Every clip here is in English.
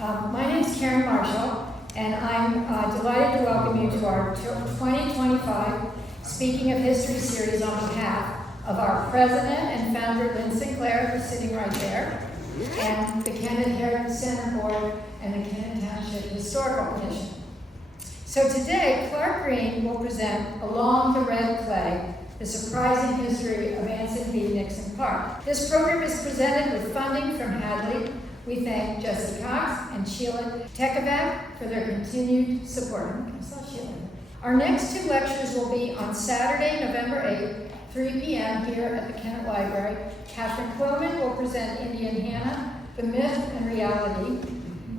My name is Karen Marshall, and I'm delighted to welcome you to our 2025 Speaking of History series on behalf of our president and founder, Lynn Sinclair, who's sitting right there, and the Kennett Area Center Board and the Kennett Township Historical Commission. So today, Clark Green will present Along the Red Clay, the surprising history of Anson v. Nixon Park. This program is presented with funding from Hadley. We thank Jesse Cox and Sheila Tekovac for their continued support. I saw Sheila. Our next two lectures will be on Saturday, November 8th, 3 p.m. here at the Kennett Library. Catherine Quillman will present Indian Hannah, the myth and reality.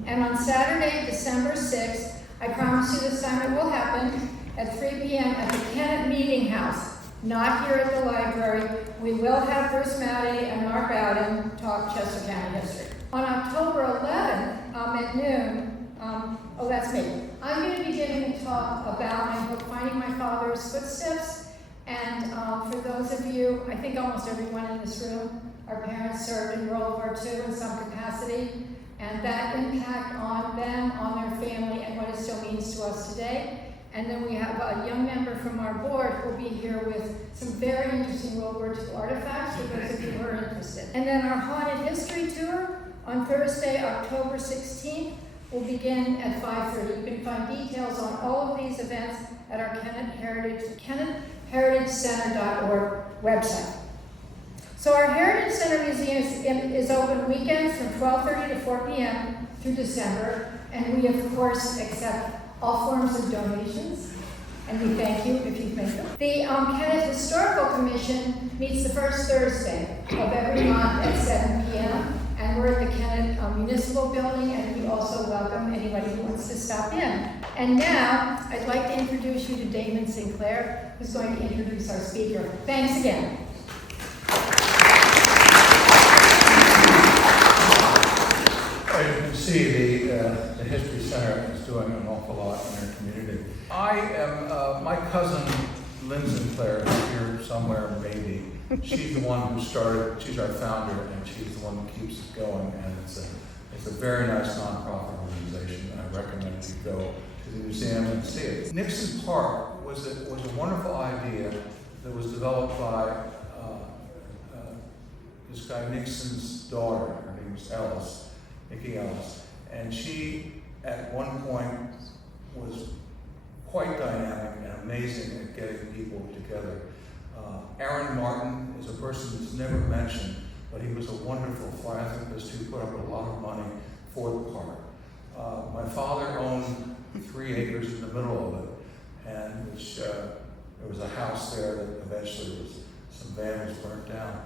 And on Saturday, December 6th, I promise you this time it will happen, at 3 p.m. at the Kennett Meeting House, not here at the library. We will have Bruce Matty and Mark Bowden talk Chester County history. On October 11th at noon, that's me. I'm going to be giving a talk about my book, Finding My Father's Footsteps. And for those of you, I think almost everyone in this room, our parents served in World War II in some capacity. And that impact on them, on their family, and what it still means to us today. And then we have a young member from our board who will be here with some very interesting World War II artifacts for those of you who are interested. And then our haunted history tour on Thursday, October 16th, will begin at 5:30. You can find details on all of these events at our KennettHeritageCenter.org website. So our Heritage Center Museum is open weekends from 12:30 to 4 p.m. through December, and we of course accept all forms of donations, and we thank you if you make them. The Kennett Historical Commission meets the first Thursday of every month at 7 p.m., and we're at the Kennett Municipal Building, and we also welcome anybody who wants to stop in. And now, I'd like to introduce you to Damon Sinclair, who's going to introduce our speaker. Thanks again. As you can see, the History Center is doing an awful lot in our community. My cousin, Lynn Sinclair, is here somewhere, maybe. She's the one who started, she's our founder, and she's the one who keeps it going, and it's a very nice nonprofit organization, and I recommend you go to the museum and see it. Nixon Park was a wonderful idea that was developed by this guy Nixon's daughter. Her name was Ellis, Nikki Ellis, and she at one point was quite dynamic and amazing at getting people together. Aaron Martin is a person that's never mentioned, but he was a wonderful philanthropist who put up a lot of money for the park. My father owned 3 acres in the middle of it, and there was a house there that eventually some vandals burnt down,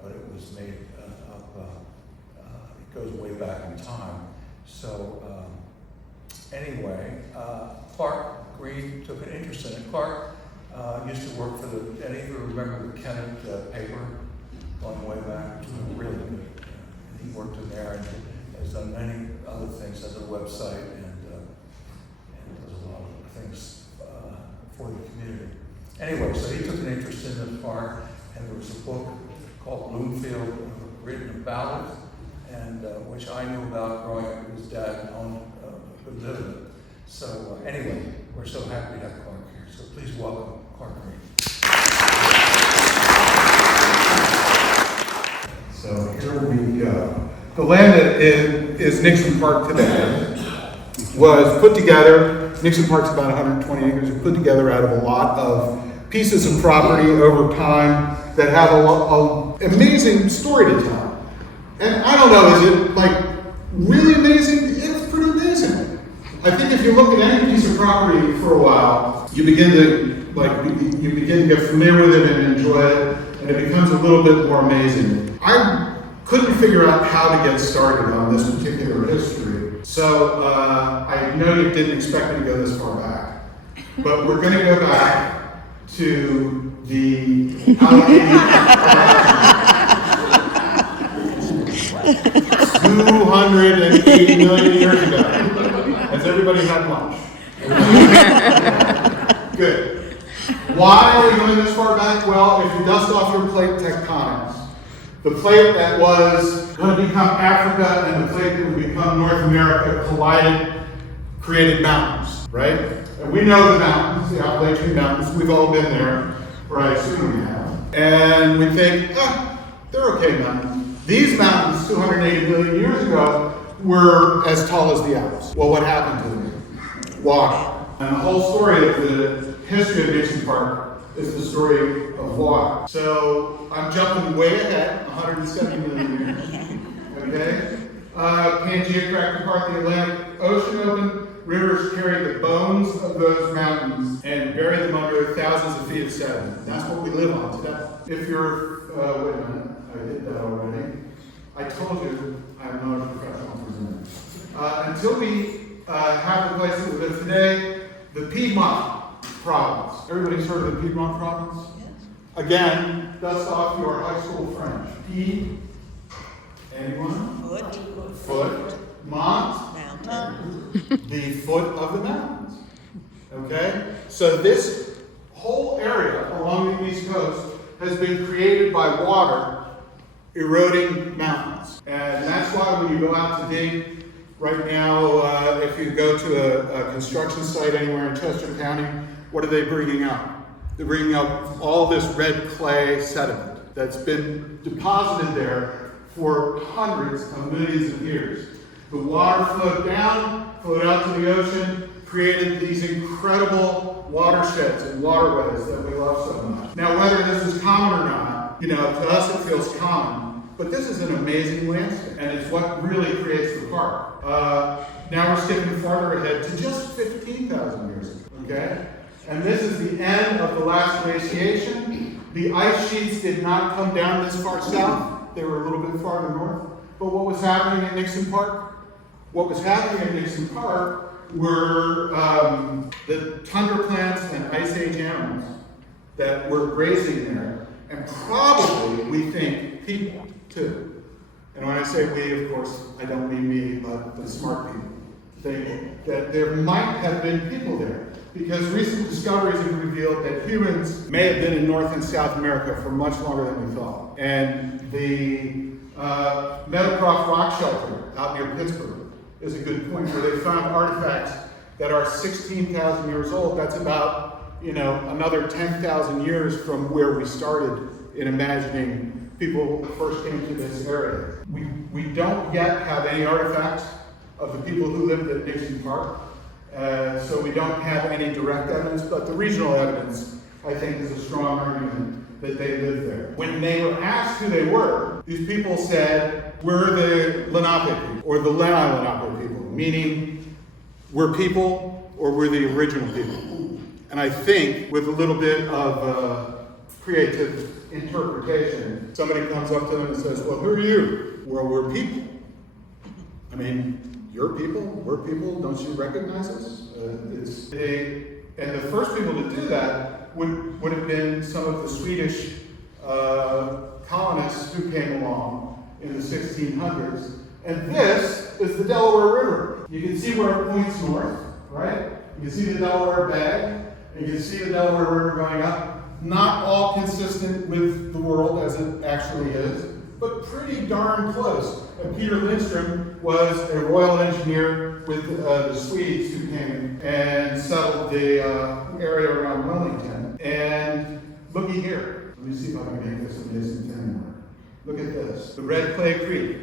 but it was made up. It goes way back in time. So anyway, Clark Green took an interest in it. Clark used to work for any of you remember the Kennett paper going way back, which was really good. And he worked in there and has done many other things as a website and does a lot of things for the community. Anyway, so he took an interest in the park, and there was a book called Bloomfield written about it, and which I knew about growing up because Dad owned a good bit of it. So anyway, we're so happy to have Clark here. So please welcome Clark Green. So here we go. The land that is Nixon Park today was put together. Nixon Park's about 120 acres. Put together out of a lot of pieces of property over time that have an amazing story to tell. And I don't know, is it like really amazing? It's pretty amazing. I think if you look at any piece of property for a while, you begin to get familiar with it and enjoy it, and it becomes a little bit more amazing. I couldn't figure out how to get started on this particular history, so I know you didn't expect me to go this far back, but we're going to go back to the Allegheny 280 million years ago. Has everybody had lunch? Good. Why are we going this far back? Well, if you dust off your plate tectonics, The plate that was going to become Africa and the plate that would become North America collided, created mountains, right? And we know the mountains, the Appalachian Mountains. We've all been there, or I assume we have. And we think, they're okay mountains. These mountains, 280 million years ago, were as tall as the Alps. Well, what happened to them? Water. And the whole story of the history of Nixon Park is the story of water. So I'm jumping way ahead, 170 million years. Okay? Pangea cracked apart the Atlantic Ocean open. Rivers carried the bones of those mountains and buried them under thousands of feet of sediment. That's what we live on today. If you're, wait a minute, I did that already. I told you I'm not a professional presenter. Until we have the place that we live today, the Piedmont province. Everybody's heard of the Piedmont province? Yes. Again, dust off your high school French. Anyone? Foot. Mont. Mountain. The foot of the mountains. Okay? So this whole area along the East Coast has been created by water eroding mountains. And that's why when you go out to dig, right now, if you go to a construction site anywhere in Chester County, what are they bringing out? They're bringing out all this red clay sediment that's been deposited there for hundreds of millions of years. The water flowed down, flowed out to the ocean, created these incredible watersheds and waterways that we love so much. Now, whether this is common or not, to us it feels common, but this is an amazing landscape, and it's what really creates the park. Now we're skipping farther ahead to just 15,000 years ago, okay? And this is the end of the last glaciation. The ice sheets did not come down this far south. They were a little bit farther north. But what was happening at Nixon Park? What was happening at Nixon Park were the tundra plants and ice age animals that were grazing there, and probably, we think, people too. And when I say we, of course, I don't mean me, but the smart people think that there might have been people there, because recent discoveries have revealed that humans may have been in North and South America for much longer than we thought. And the Meadowcroft Rock Shelter out near Pittsburgh is a good point, where they found artifacts that are 16,000 years old. That's about, another 10,000 years from where we started in imagining people first came to this area. We don't yet have any artifacts of the people who lived at Nixon Park, so we don't have any direct evidence, but the regional evidence, I think, is a strong argument that they lived there. When they were asked who they were, these people said, we're the Lenape people, or the Lenni Lenape people, meaning we're people or we're the original people. And I think with a little bit of creative interpretation, somebody comes up to them and says, well, who are you? Well, we're people. I mean, you're people, we're people, don't you recognize us? And the first people to do that would have been some of the Swedish colonists who came along in the 1600s. And this is the Delaware River. You can see where it points north, right? You can see the Delaware Bay, and you can see the Delaware River going up. Not all consistent with the world as it actually is, but pretty darn close. And Peter Lindström was a royal engineer with the Swedes who came and settled the area around Wilmington. And looky here. Let me see if I can make this amazing thing work. Look at this. The Red Clay Creek.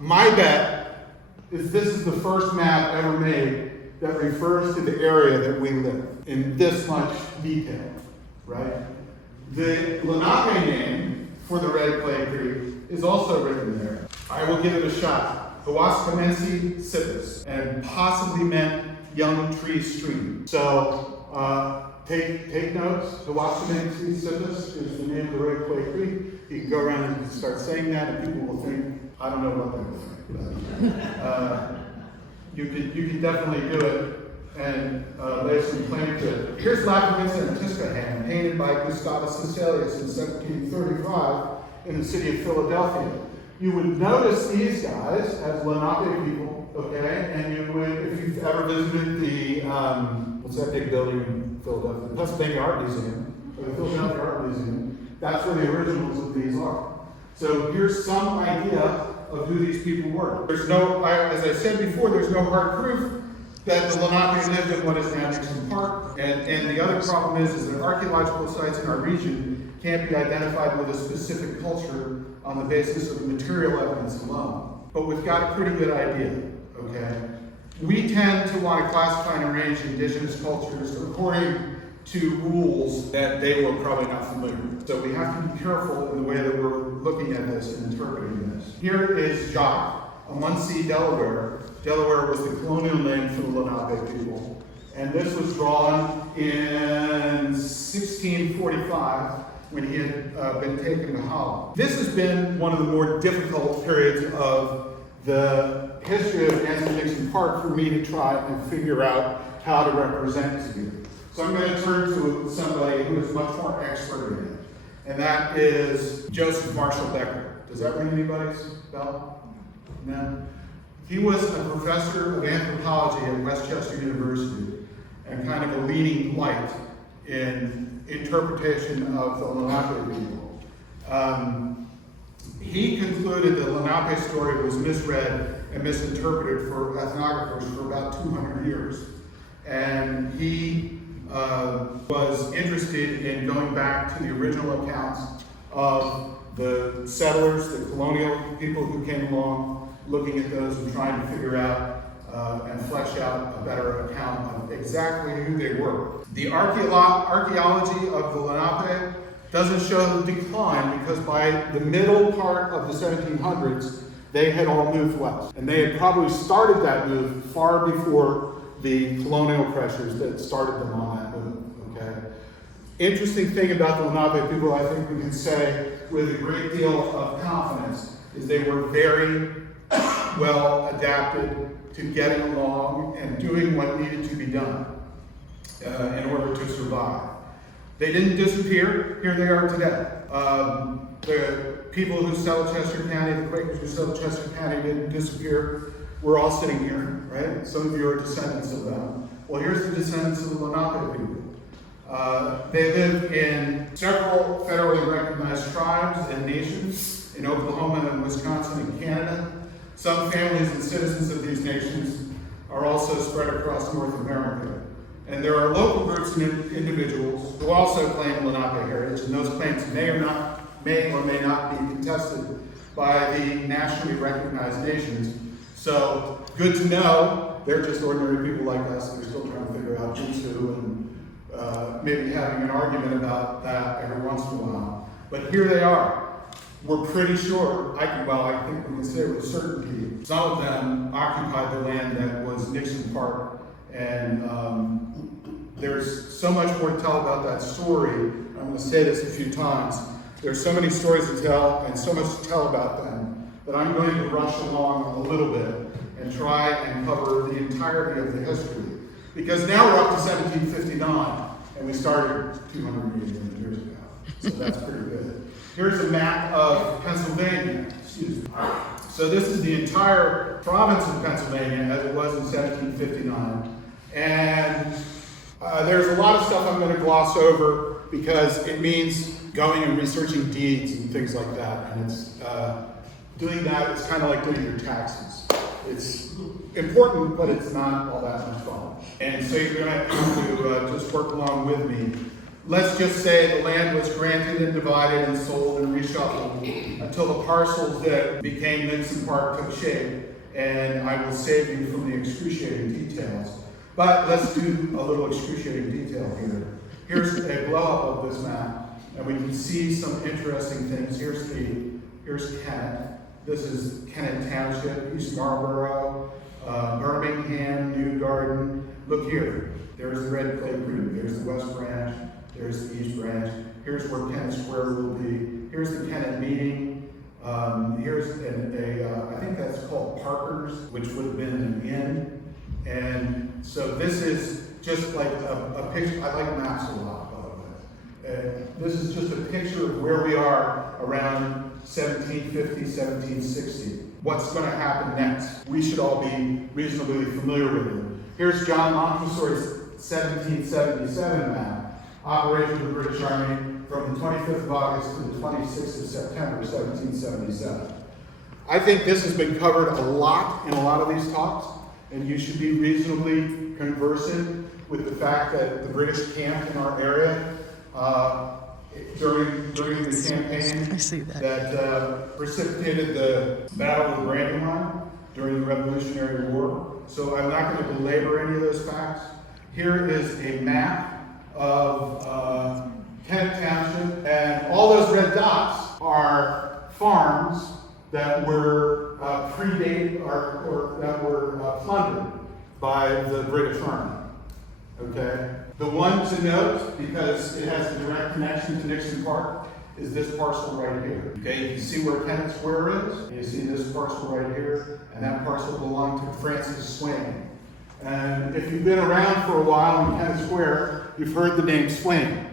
My bet is this is the first map ever made that refers to the area that we live in this much detail, right? The Lenape name for the Red Clay Creek is also written there. I will give it a shot. Huascamensi Sippus, and possibly meant young tree stream. So take notes. Huascamensi Sippus is the name of the Red Clay Creek. You can go around and start saying that, and people will think, I don't know what they will think. But, you can definitely do it and lay some claim to it. Here's Lackawanna and Tiscahan, painted by Gustavus Cecilius in 1735 in the city of Philadelphia. You would notice these guys as Lenape people, okay? And you would, if you've ever visited the, what's that big building in Philadelphia? The Pennsylvania Art Museum, or the Philadelphia Art Museum, that's where the originals of these are. So here's some idea of who these people were. There's no, as I said before, there's no hard proof that the Lenape lived in what is now Nixon Park. And the other problem is that archaeological sites in our region can't be identified with a specific culture on the basis of material evidence alone. But we've got a pretty good idea, okay? We tend to want to classify and arrange indigenous cultures according to rules that they were probably not familiar with. So we have to be careful in the way that we're looking at this and interpreting this. Here is Jock, a Muncie, Delaware. Delaware was the colonial name for the Lenape people. And this was drawn in 1645 when he had been taken to Holland. This has been one of the more difficult periods of the history of Anson Nixon Park for me to try and figure out how to represent to you. So I'm going to turn to somebody who is much more expert in it, and that is Joseph Marshall Becker. Does that ring anybody's bell? No? He was a professor of anthropology at Westchester University and kind of a leading light in interpretation of the Lenape people. He concluded that the Lenape story was misread and misinterpreted for ethnographers for about 200 years. And he was interested in going back to the original accounts of the settlers, the colonial people who came along, looking at those and trying to figure out and flesh out a better account of exactly who they were. The archaeology of the Lenape doesn't show the decline because by the middle part of the 1700s, they had all moved west. And they had probably started that move far before the colonial pressures that started them on that move, okay? Interesting thing about the Lenape people, I think we can say with a great deal of confidence, is they were very well adapted to getting along and doing what needed to be done in order to survive. They didn't disappear. Here they are today. The people who settled Chester County, the Quakers who settled Chester County didn't disappear. We're all sitting here, right? Some of you are descendants of them. Well, here's the descendants of the Lenape people. They live in several federally recognized tribes and nations in Oklahoma and Wisconsin and Canada. Some families and citizens of these nations are also spread across North America. And there are local groups and individuals who also claim Lenape heritage, and those claims may or may not be contested by the nationally recognized nations. So, good to know, they're just ordinary people like us. They're still trying to figure out who's who and maybe having an argument about that every once in a while. But here they are. We're pretty sure, I think we can say with certainty, some of them occupied the land that was Nixon Park. And there's so much more to tell about that story. I'm going to say this a few times. There's so many stories to tell and so much to tell about them that I'm going to rush along a little bit and try and cover the entirety of the history. Because now we're up to 1759, and we started 280 years ago. So that's pretty good. Here's a map of Pennsylvania. Excuse me. So this is the entire province of Pennsylvania as it was in 1759. And there's a lot of stuff I'm going to gloss over because it means going and researching deeds and things like that. And it's doing that, it's kind of like doing your taxes. It's important, but it's not all that much fun. And so you're going to have to just work along with me. Let's just say the land was granted and divided and sold and reshuffled until the parcels that became Nixon Park took shape. And I will save you from the excruciating details. But let's do a little excruciating detail here. Here's a blow-up of this map, and we can see some interesting things. Here's Kennett. This is Kennett Township, East Marlboro, Birmingham, New Garden. Look here. There's the Red Clay Creek. There's the West Branch. There's the East Branch. Here's where Kennett Square will be. Here's the Kennett Meeting. Here's I think that's called Parker's, which would have been an inn. And so this is just like a picture. I like maps a lot, by the way. This is just a picture of where we are around 1750, 1760. What's going to happen next? We should all be reasonably familiar with it. Here's John Montgomery's 1777 map. Operation of the British Army from the 25th of August to the 26th of September, 1777. I think this has been covered a lot in a lot of these talks, and you should be reasonably conversant with the fact that the British camped in our area during the campaign that precipitated the Battle of the Brandywine during the Revolutionary War. So I'm not going to belabor any of those facts. Here is a map of Kennett Township, and all those red dots are farms that were predated or that were plundered by the British Army. Okay? The one to note, because it has a direct connection to Nixon Park, is this parcel right here. Okay, you can see where Kennett Square is. You see this parcel right here, and that parcel belonged to Francis Swain. And if you've been around for a while in Kennett Square, you've heard the name Swain,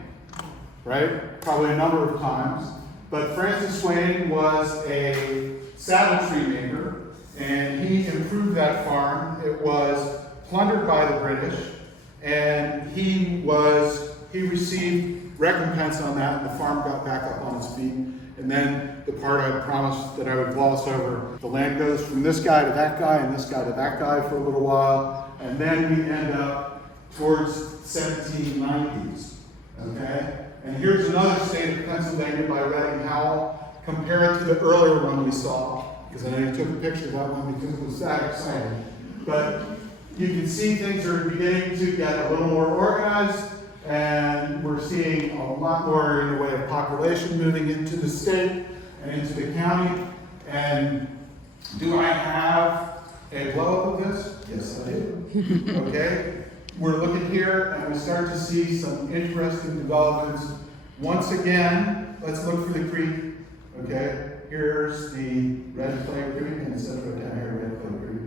right? Probably a number of times. But Francis Swain was a saddle tree maker, and he improved that farm. It was plundered by the British, and he received recompense on that, and the farm got back up on its feet. And then the part I promised that I would gloss over, the land goes from this guy to that guy, and this guy to that guy for a little while, and then we end up towards 1790s, okay? And here's another state of Pennsylvania by Redding Howell. Compare it to the earlier one we saw, because I know you took a picture of that one because it was that exciting. But you can see things are beginning to get a little more organized, and we're seeing a lot more in the way of population moving into the state and into the county. And do I have a blow-up of this? Yes, I do. Okay? We're looking here, and we start to see some interesting developments. Once again, let's look for the creek. Okay? Here's the Red Clay Creek, and instead of it down here, Red Clay Creek.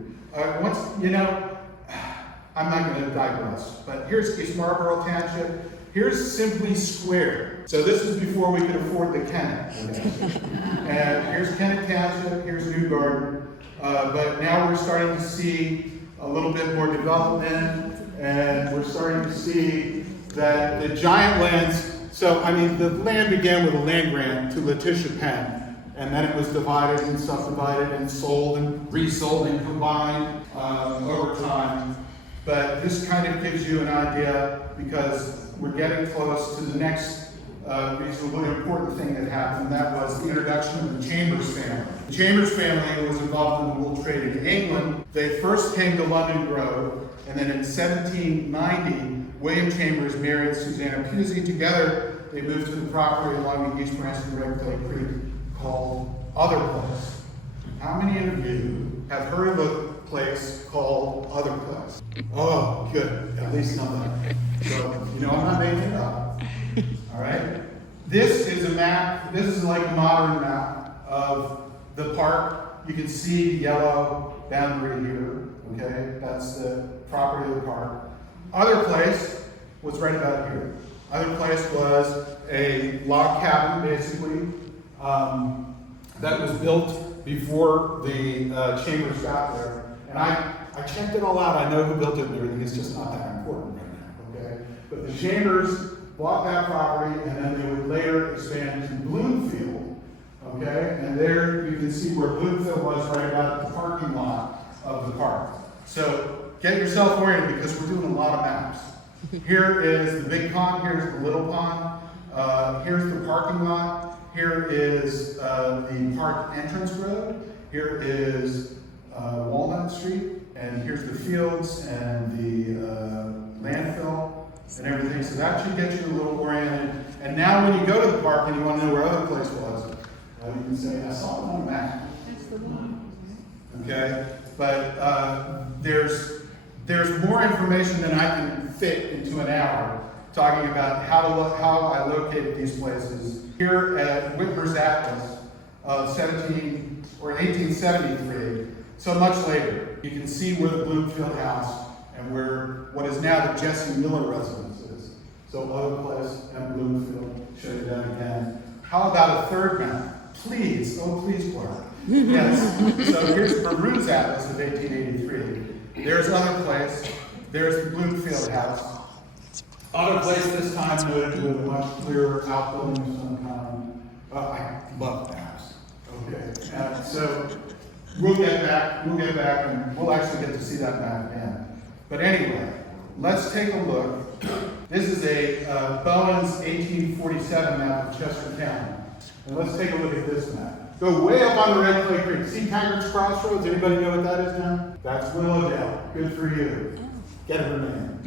I'm not going to digress, but here's East Marlboro Township. Here's Simply Square. So this is before we could afford the Kennett. And here's Kennett Township, here's New Garden. But now we're starting to see a little bit more development, and we're starting to see that the giant lands, so I mean, the land began with a land grant to Letitia Penn, and then it was divided and subdivided and sold and resold and combined over time. But this kind of gives you an idea, because we're getting close to the next reasonably important thing that happened. That was the introduction of the Chambers family. The Chambers family was involved in the wool trade in England. They first came to London Grove, and then in 1790, William Chambers married Susanna Pusey. Together, they moved to the property along the east branch of the Red Clay Creek called Other Place. How many of you have heard of a place called Other Place? Oh, good. At least something. So, I'm not making it up. All right? This is a map. This is like a modern map of the park. You can see the yellow boundary here. Okay? That's the property of the park. Other Place was right about here. Other Place was a log cabin, basically, that was built before the Chambers got there. And I checked it all out. I know who built it and everything. It's just not that important right now, okay? But the Chambers bought that property, and then they would later expand to Bloomfield, okay? And there you can see where Bloomfield was, right about the parking lot of the park. So get yourself oriented, because we're doing a lot of maps. Here is the big pond. Here's the little pond. Here's the parking lot. Here is the park entrance road. Here is Walnut Street, and here's the fields and the landfill and everything. So that should get you a little oriented. And now when you go to the park and you want to know where Other Place was, you can say, I saw it on the map. That's the one. Okay? But there's more information than I can fit into an hour talking about how I located these places. Here at Whitmer's Atlas of 1873, so much later, you can see where the Bloomfield House and where what is now the Jesse Miller residence is. So Other Place and Bloomfield, show you that again. How about a third map? Please, oh please, Clark. Yes, so here's Peru's Atlas of 1883. There's Other Place, there's the Bloomfield House. Other place this time noted with a much clearer outbuilding of some kind. I love maps. Okay, so we'll get back, and we'll actually get to see that map again. But anyway, let's take a look. This is a Bowen's 1847 map of Chester County. And let's take a look at this map. Go way up on the Red Clay Creek. See Taggart's Crossroads? Anybody know what that is now? That's Willowdale. Good for you. Get her name.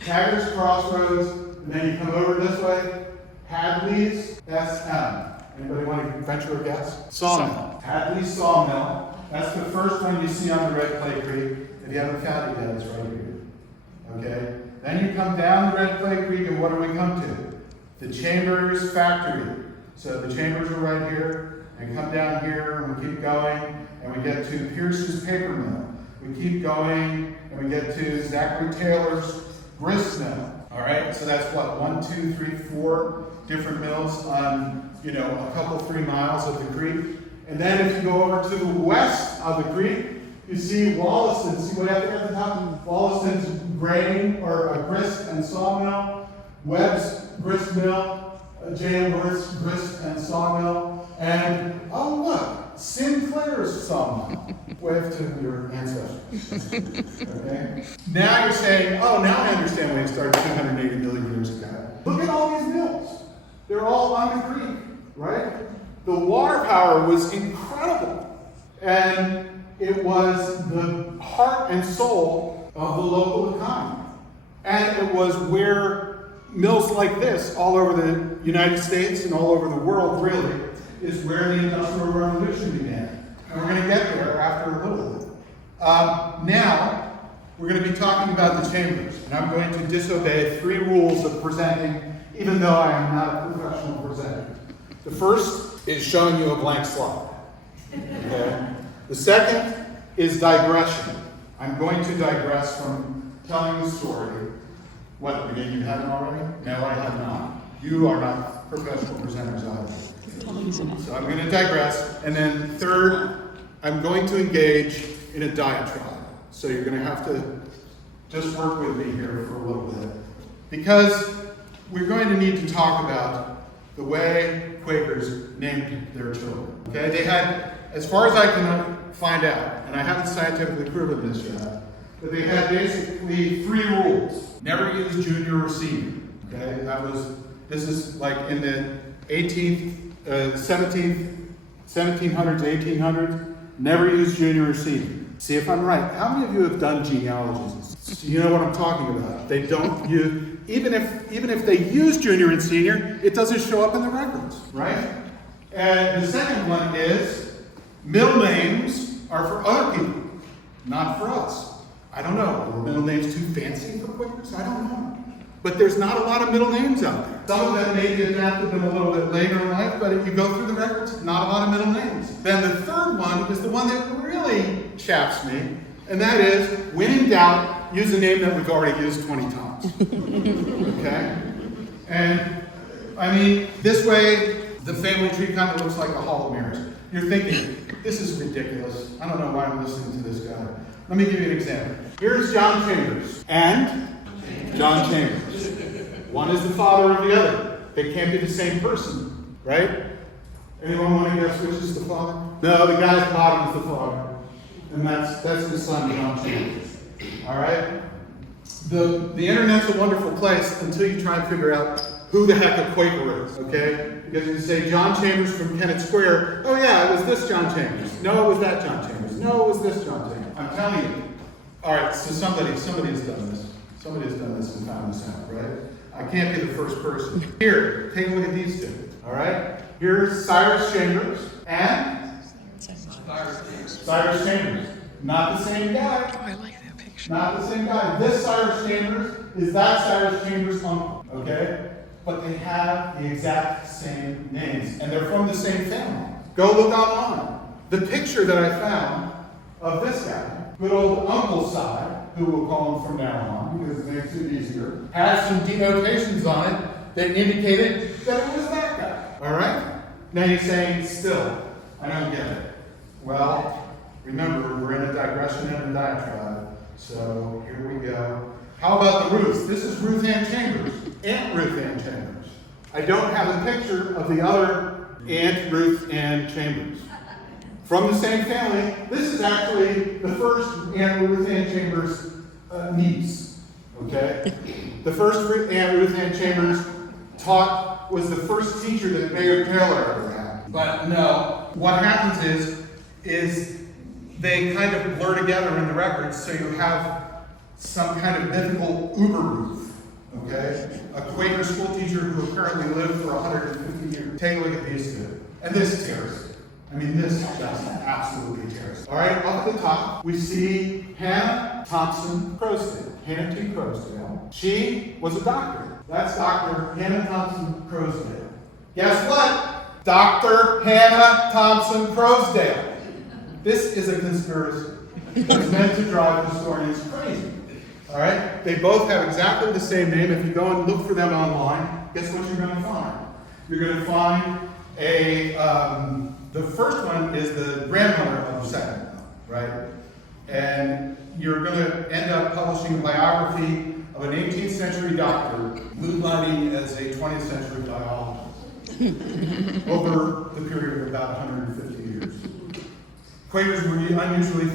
Taggart's Crossroads, and then you come over this way. Hadley's SM. Anybody want to venture a guess? Sawmill. Hadley's Sawmill. That's the first one you see on the Red Clay Creek. If you haven't found it yet, it's right here. Okay? Then you come down the Red Clay Creek, and what do we come to? The Chambers Factory. So the Chambers are right here, and come down here, and we keep going, and we get to Pierce's Paper Mill. We keep going, and we get to Zachary Taylor's grist mill. All right, so that's what, 1, 2, 3, 4 different mills on, a couple, 3 miles of the creek. And then if you go over to the west of the creek, you see Wollaston. See what happened at the top? Wollaston's grain, or grist and sawmill. Webb's grist mill. J.M. Worth's grist and sawmill. And, oh look, Sinclair's sawmill. Wave to your ancestors. Okay? Now you're saying, oh, now I understand when it started 280 million years ago. Look at all these mills. They're all on the creek, right? The water power was incredible. And it was the heart and soul of the local economy. And it was where mills like this, all over the United States and all over the world, really, is where the Industrial Revolution began. And we're going to get there after a little bit. Now, we're going to be talking about the Chambers. And I'm going to disobey 3 rules of presenting, even though I am not a professional presenter. The first is showing you a blank slide. Okay? The second is digression. I'm going to digress from telling the story. What, you haven't already? No, I have not. You are not professional presenters either. So I'm going to digress. And then third, I'm going to engage in a diatribe. So you're going to have to just work with me here for a little bit. Because we're going to need to talk about the way Quakers named their children. Okay? They had, as far as I can find out, and I haven't scientifically proven this yet, but they had basically 3 rules. Never use junior or senior. Okay? This is like in the 1700s, 1800s. Never use junior or senior. See if I'm right. How many of you have done genealogies? You know what I'm talking about. They don't use, even if they use junior and senior, it doesn't show up in the records, right? And the second one is middle names are for other people, not for us. I don't know. Were middle names too fancy for Quakers? I don't know. But there's not a lot of middle names out there. Some of them maybe adapted them a little bit later in life, but if you go through the records, not a lot of middle names. Then the third one is the one that really chaps me, and that is, when in doubt, use a name that we've already used 20 times. Okay? And, I mean, this way, the family tree kind of looks like a hall of mirrors. You're thinking, this is ridiculous. I don't know why I'm listening to this guy. Let me give you an example. Here's John Chambers and John Chambers. One is the father of the other. They can't be the same person, right? Anyone want to guess which is the father? No, the guy at the bottom is the father. And that's his son, John Chambers. All right? The internet's a wonderful place until you try and figure out who the heck a Quaker is, okay? Because you say John Chambers from Kennett Square. Oh yeah, it was this John Chambers. No, it was that John Chambers. No, it was this John Chambers. I'm telling you. All right, so somebody has done this. Somebody has done this and found this out, right? I can't be the first person. Here, take a look at these 2. All right? Here's Cyrus Chambers and Cyrus Chambers. Not the same guy. Oh, I like that picture. Not the same guy. This Cyrus Chambers is that Cyrus Chambers' uncle. Okay? But they have the exact same names. And they're from the same family. Go look online. The picture that I found of this guy, good old Uncle Cy, who we'll call him from now on because it makes it easier, has some denotations on it that indicated that it was that guy. All right? Now you're saying, still, I don't get it. Well, remember, we're in a digression and a diatribe. So here we go. How about the Ruth? This is Ruth Ann Chambers, Aunt Ruth Ann Chambers. I don't have a picture of the other Aunt Ruth Ann Chambers. From the same family, this is actually the first Aunt Ruth Ann Chambers niece, okay? The first Aunt Ruth Ann Chambers was the first teacher that Mayor Taylor ever had. But no, what happens is they kind of blur together in the records, so you have some kind of mythical Uber Ruth, okay? A Quaker school teacher who apparently lived for 150 years. Take a look at these two. And this is terrorism. I mean, this is just absolutely terrorism. All right, up at the top, we see Hannah Thompson Crosdale. Hannah T. Crosdale. She was a doctor. That's Dr. Hannah Thompson Crosdale. Guess what? Dr. Hannah Thompson Crosdale. This is a conspiracy. It's meant to drive historians crazy. All right? They both have exactly the same name. If you go and look for them online, guess what you're going to find? You're going to find the first one is the grandmother of the second one, right? And you're going to end up publishing a biography of an 18th century doctor moonlighting as a 20th century biologist over the period of about 150 years. Quakers were unusually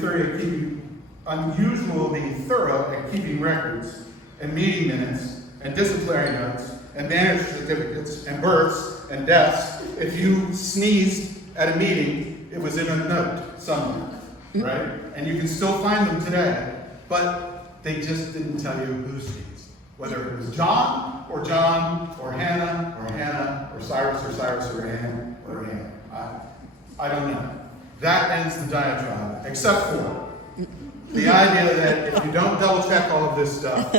thorough at keeping records and meeting minutes and disciplinary notes and marriage certificates and births and deaths. If you sneezed at a meeting, it was in a note somewhere, right? And you can still find them today, but they just didn't tell you who sneezed. Whether it was John or Hannah or Cyrus or Anne or Anne. I don't know. That ends the diatribe, except for the idea that if you don't double check all of this stuff,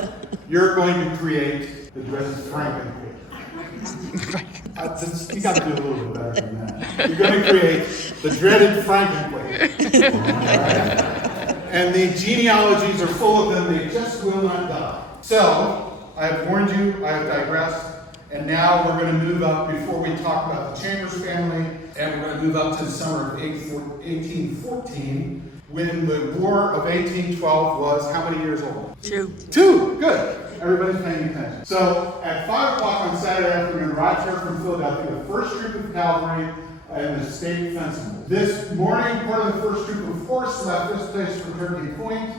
you're going to create the dreaded Frankenquake. You got to do a little bit better than that. You're going to create the dreaded Frankenquake. Right? And the genealogies are full of them, they just will not die. So, I have warned you, I have digressed, and now we're going to move up before we talk about the Chambers family, and we're going to move up to the summer of 1814, when the War of 1812 was how many years old? 2. 2, good. Everybody's paying attention. So, at 5 o'clock on Saturday afternoon, right here from Philadelphia, the first troop of cavalry and the state fencibles. This morning, part of the first troop of horse left this place for Turkey Point,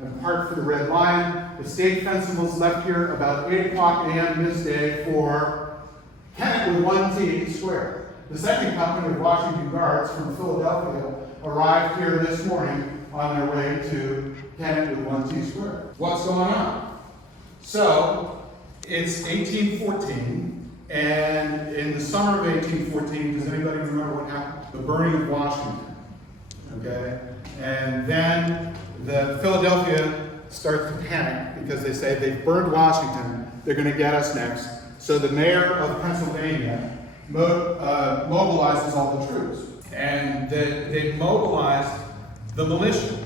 and part for the Red Lion. The state fencibles left here about 8 o'clock a.m. this day for Kennett with 1T Square. The second company of Washington Guards from Philadelphia arrived here this morning on their way to Kennett with 1T Square. What's going on? So, it's 1814, and in the summer of 1814, does anybody remember what happened? The burning of Washington, okay? And then the Philadelphia starts to panic because they say they've burned Washington, they're going to get us next. So the mayor of Pennsylvania mobilizes all the troops. And they mobilized the militia.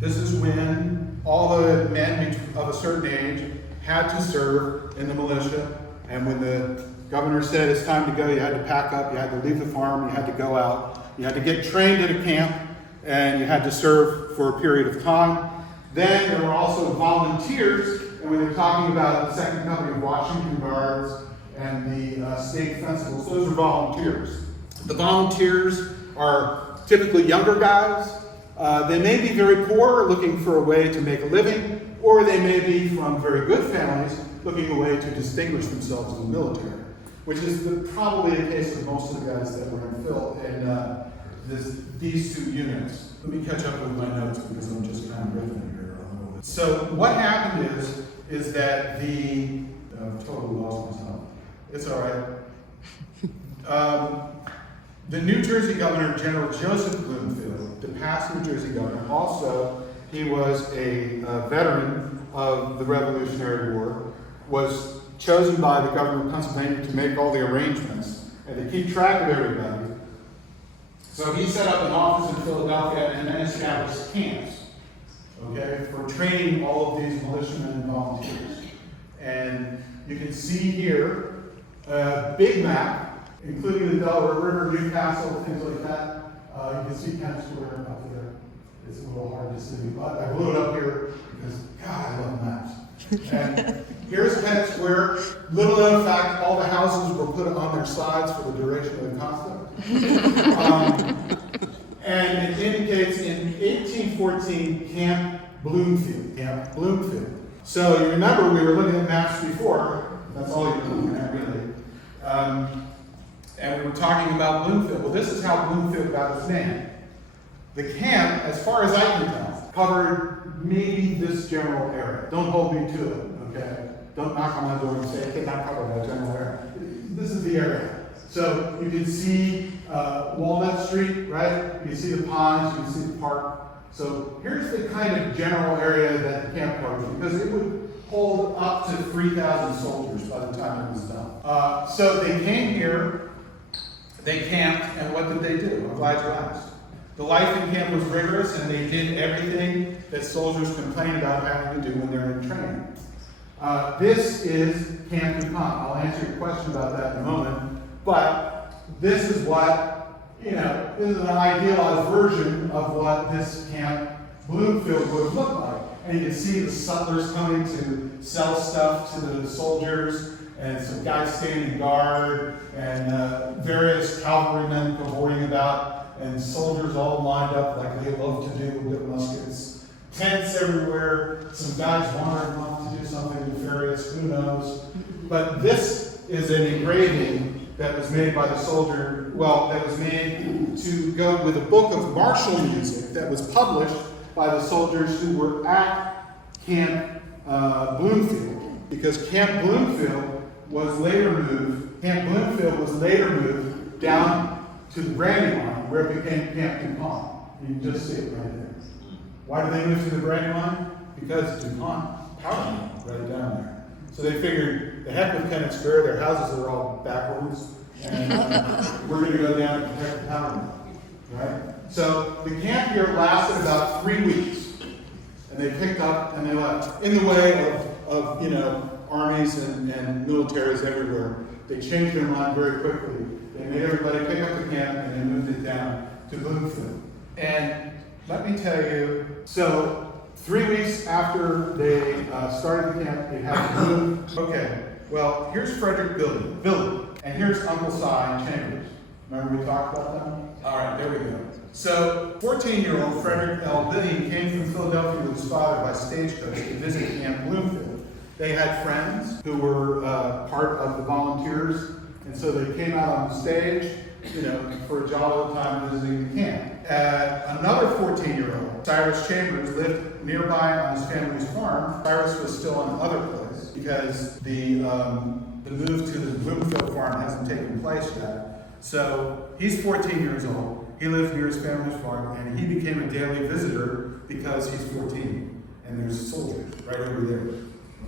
This is when all the men of a certain age had to serve in the militia. And when the governor said it's time to go, you had to pack up, you had to leave the farm, you had to go out, you had to get trained at a camp, and you had to serve for a period of time. Then there were also volunteers, and when they're talking about the second company of Washington Guards and the state fencibles, those are volunteers. The volunteers are typically younger guys. They may be very poor, looking for a way to make a living, or they may be from very good families, looking a way to distinguish themselves in the military, which is probably the case of most of the guys that were in these two units. Let me catch up with my notes because I'm just kind of riffing here a little bit. So what happened is that I've totally lost myself. It's all right. The New Jersey Governor, General Joseph Bloomfield, the past New Jersey governor, also, he was a veteran of the Revolutionary War, was chosen by the governor of Pennsylvania to make all the arrangements and to keep track of everybody. So he set up an office in Philadelphia and then established camps, okay, for training all of these militiamen and volunteers. And you can see here a big map, including the Delaware River, Newcastle, things like that. You can see Kennett Square up there. it's a little hard to see, but I blew it up here because, God, I love maps. And here's Kennett Square. Little known fact, all the houses were put on their sides for the duration of the conflict. And it indicates in 1814, Camp Bloomfield. So you remember we were looking at maps before. That's all you were looking at, really. And we were talking about Bloomfield. Well, this is how Bloomfield got its name. The camp, as far as I can tell, covered maybe this general area. Don't hold me to it, okay? Don't knock on my door and say, I cannot cover that general area. This is the area. So you can see Walnut Street, right? You can see the ponds, you can see the park. So here's the kind of general area that the camp covered, because it would hold up to 3,000 soldiers by the time it was done. So they came here, they camped, and what did they do? I'm glad you asked. The life in camp was rigorous, and they did everything that soldiers complain about having to do when they're in training. This is Camp DuPont. I'll answer your question about that in a moment. But this is what, this is an idealized version of what this Camp Bloomfield would look like. And you can see the sutlers coming to sell stuff to the soldiers, and some guys standing guard, and various cavalrymen cavorting about, and soldiers all lined up like they love to do with muskets. Tents everywhere, some guys wandering off to do something nefarious, who knows. But this is an engraving that was made by the soldier, that was made to go with a book of martial music that was published by the soldiers who were at Camp Bloomfield. Because Camp Bloomfield was later moved down to the Brandywine, where it became Camp DuPont. You can just see it right there. Why did they move to the Brandywine? Because DuPont power right down there. So they figured, the heck with Kennett Square, their houses are all backwards, and we're going to go down and protect the power, right? So the camp here lasted about 3 weeks, and they picked up and they left. In the way of armies and militaries everywhere, they changed their mind very quickly. They made everybody pick up the camp and they moved it down to Bloomfield. And let me tell you, so 3 weeks after they started the camp, they had to move. Okay, well, here's Frederick Billy, and here's Uncle Si and Chambers. Remember we talked about them? All right, there we go. So, 14-year-old Frederick L. Billy came from Philadelphia with his father by stagecoach to visit Camp Bloomfield. They had friends who were part of the volunteers, and so they came out on the stage, for a jolly old time visiting the camp. Another 14-year-old, Cyrus Chambers, lived nearby on his family's farm. Cyrus was still in another place because the move to the Bloomfield farm hasn't taken place yet. So he's 14 years old. He lived near his family's farm, and he became a daily visitor because he's 14, and there's soldiers right over there.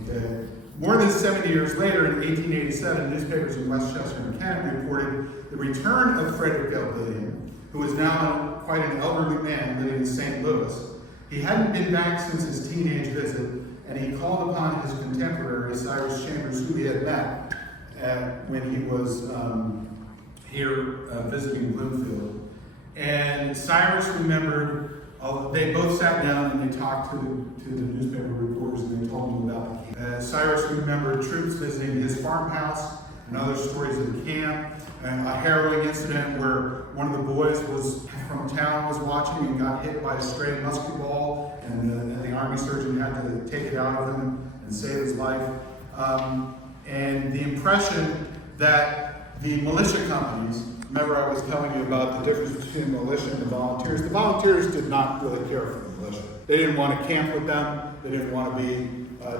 Okay. More than 70 years later, in 1887, newspapers in Westchester and Canton reported the return of Frederick L. Billiam, who is now quite an elderly man living in St. Louis. He hadn't been back since his teenage visit, and he called upon his contemporary, Cyrus Chambers, who he had met when he was here visiting Bloomfield. And Cyrus remembered, they both sat down and they talked to the newspaper reporters, and they told them about the camp. Cyrus remembered troops visiting his farmhouse and other stories of the camp, and a harrowing incident where one of the boys from town was watching and got hit by a stray musket ball, and the army surgeon had to take it out of him and save his life. And the impression that the militia companies, remember I was telling you about the difference between militia and the volunteers did not really care for the militia. They didn't want to camp with them, they didn't want to be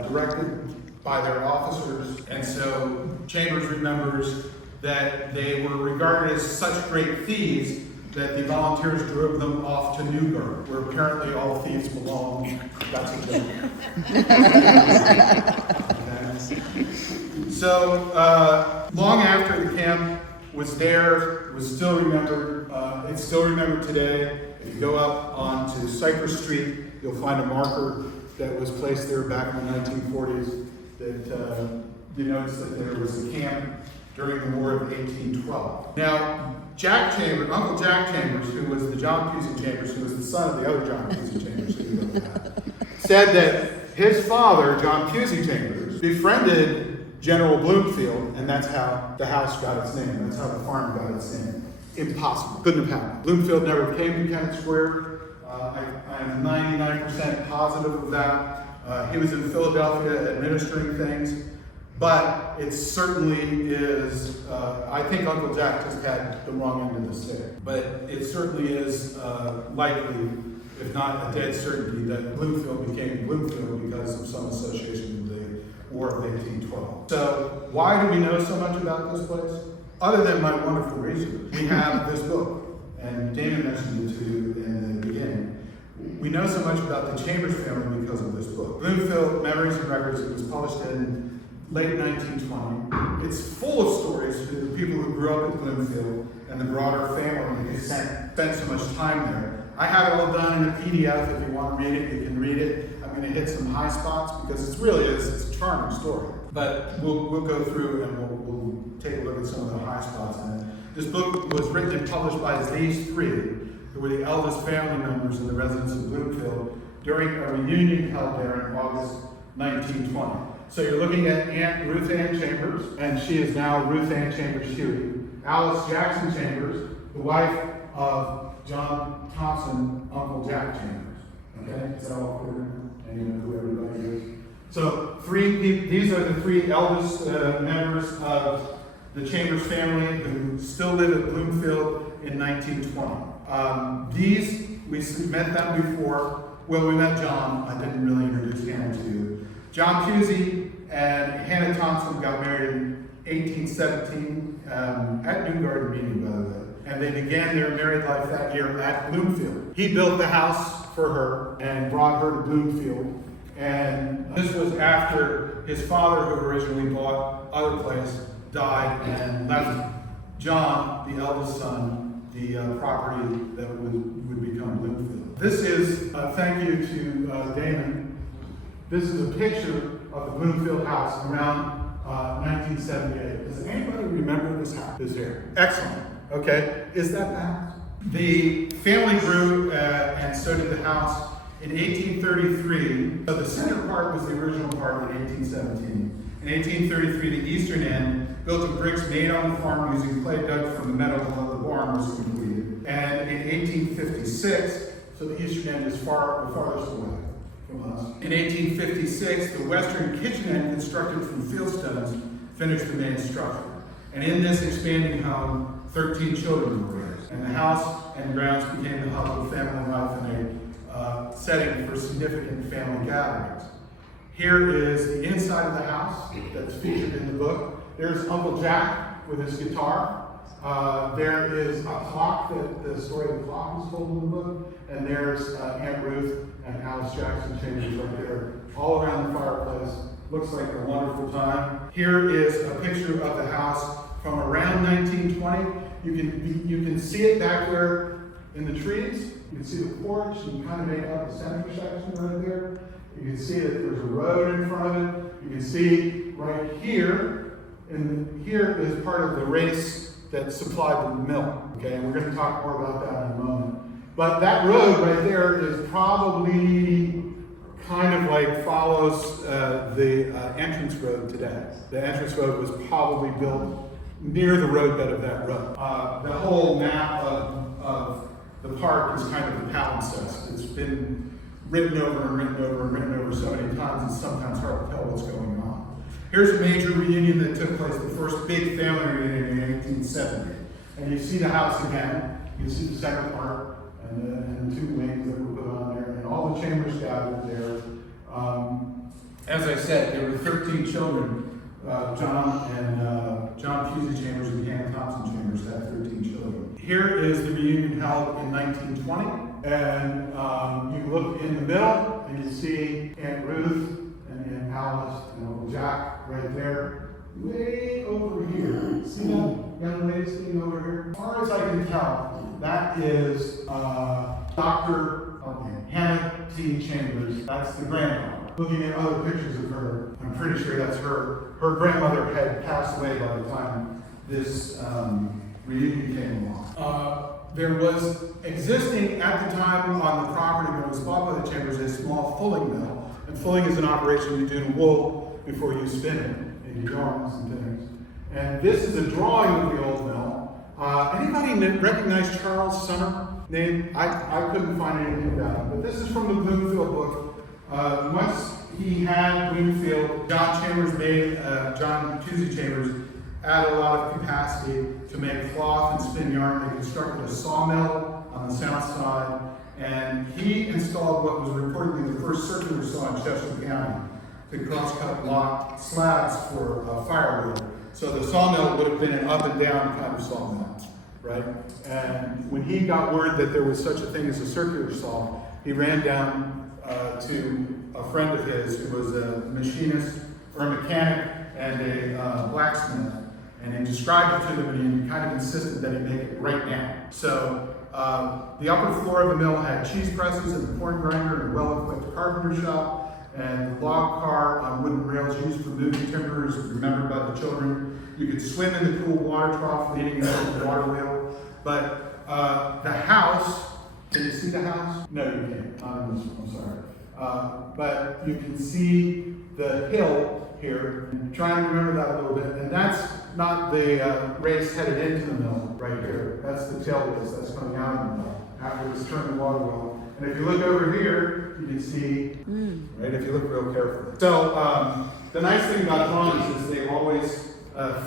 directed by their officers, and so Chambers remembers that they were regarded as such great thieves that the volunteers drove them off to Newburgh, where apparently all thieves belong. That's a joke. Okay. So, long after the camp was there, was still remembered, it's still remembered today. If you go up onto Cypress Street, you'll find a marker that was placed there back in the 1940s that you notice that there was a camp during the War of 1812. Now, Jack Chambers, Uncle Jack Chambers, who was the John Pusey Chambers, who was the son of the other John Pusey Chambers, who we looked at, said that his father, John Pusey Chambers, befriended General Bloomfield, and that's how the house got its name. That's how the farm got its name. Impossible. Couldn't have happened. Bloomfield never came to Kennett Square. I'm 99% positive of that. He was in Philadelphia administering things, but it certainly is, I think Uncle Jack just had the wrong end of the stick. But it certainly is likely, if not a dead certainty, that Bloomfield became Bloomfield because of some association with the War of 1812. So why do we know so much about this place? Other than my wonderful research, we have this book, and Dana mentioned it to you in the beginning. We know so much about the Chambers family because of this book. Bloomfield Memories and Records. It was published in late 1920. It's full of stories for the people who grew up in Bloomfield and the broader family who spent so much time there. I have it all done in a PDF. If you want to read it, you can read it. I'm going to hit some high spots because it's a charming story. But we'll go through and we'll take a look at some of the high spots in it. This book was written and published by these three, who were the eldest family members in the residence of Bloomfield during a reunion held there in August 1920. So you're looking at Aunt Ruth Ann Chambers, and she is now Ruth Ann Chambers Huey. Alice Jackson Chambers, the wife of John Thompson, Uncle Jack Chambers. Okay, is that all clear? And you know who everybody is. So these are the three eldest members of the Chambers family who still live at Bloomfield in 1920. We met them before. Well, we met John. I didn't really introduce Hannah to you. John Pusey and Hannah Thompson got married in 1817 at New Garden Meeting, by the way. And they began their married life that year at Bloomfield. He built the house for her and brought her to Bloomfield. And this was after his father, who originally bought other place, died and left John, the eldest son, the property that would become Bloomfield. This is, thank you to Damon, this is a picture of the Bloomfield house around 1978. Does anybody remember this house? This here. Excellent. Okay. Is that the house? The family grew, and so did the house. In 1833, so the center part was the original part in 1817. In 1833, the eastern end, built of bricks made on the farm using clay dug from the meadow below the barn, was completed. And in 1856, so the eastern end is the farthest away from us. In 1856, the western kitchen end, constructed from fieldstones, finished the main structure. And in this expanding home, 13 children were raised. And the house and grounds became the hub of family life and a setting for significant family gatherings. Here is the inside of the house that's featured in the book. There's Uncle Jack with his guitar. There is a clock, the story of the clock is told in the book. And there's Aunt Ruth and Alice Jackson Chambers right there, all around the fireplace. Looks like a wonderful time. Here is a picture of the house from around 1920. You can see it back there in the trees. You can see the porch, and you kind of make out the center section right there. You can see that there's a road in front of it. You can see right here, and here is part of the race that supplied the mill. Okay, and we're going to talk more about that in a moment. But that road right there is probably kind of like follows the entrance road today. The entrance road was probably built near the roadbed of that road. The whole map of the park is kind of a palimpsest. It's been written over and written over and written over so many times, it's sometimes hard to tell what's going on. Here's a major reunion that took place, the first big family reunion in 1870. And you see the house again, you see the center part, and the two wings that were put on there, and all the chambers gathered there. As I said, there were 13 children. John Pusey Chambers and Hannah Thompson Chambers had 13 children. Here is the reunion held in 1920. And you look in the middle, and you see Aunt Ruth and Aunt Alice and Uncle Jack right there. Way over here. See that young lady sitting over here? As far as I can tell, that is Dr. Hannah T. Chambers. That's the grandmother. Looking at other pictures of her, I'm pretty sure that's her. Her grandmother had passed away by the time this reunion came along. There was existing at the time on the property when it was bought by the Chambers a small fulling mill. And fulling is an operation you do to wool before you spin it into yarns and things. And this is a drawing of the old mill. Anybody recognize Charles Sumner name? I couldn't find anything about him, but this is from the Bloomfield book. Once he had Bloomfield, John Pusey Chambers added a lot of capacity to make cloth and spin yarn. They constructed a sawmill on the south side, and he installed what was reportedly the first circular saw in Chester County to cross-cut block slabs for firewood. So the sawmill would have been an up and down kind of sawmill, right? And when he got word that there was such a thing as a circular saw, he ran down to a friend of his who was a machinist or a mechanic and a blacksmith, and he described it to them, and he kind of insisted that he make it right now. So the upper floor of the mill had cheese presses and a corn grinder and a well-equipped carpenter shop, and the log car on wooden rails used for moving timber is remembered by the children. You could swim in the cool water trough leading into the water wheel. But the house, can you see the house? No, you can't, not in this one, I'm sorry. But you can see the hill here. I'm trying to remember that a little bit. And that's not the race headed into the mill right here. That's the tail race that's coming out of the mill after it's turned the water wheel. And if you look over here, you can see, right, if you look real carefully. So the nice thing about drawings is they always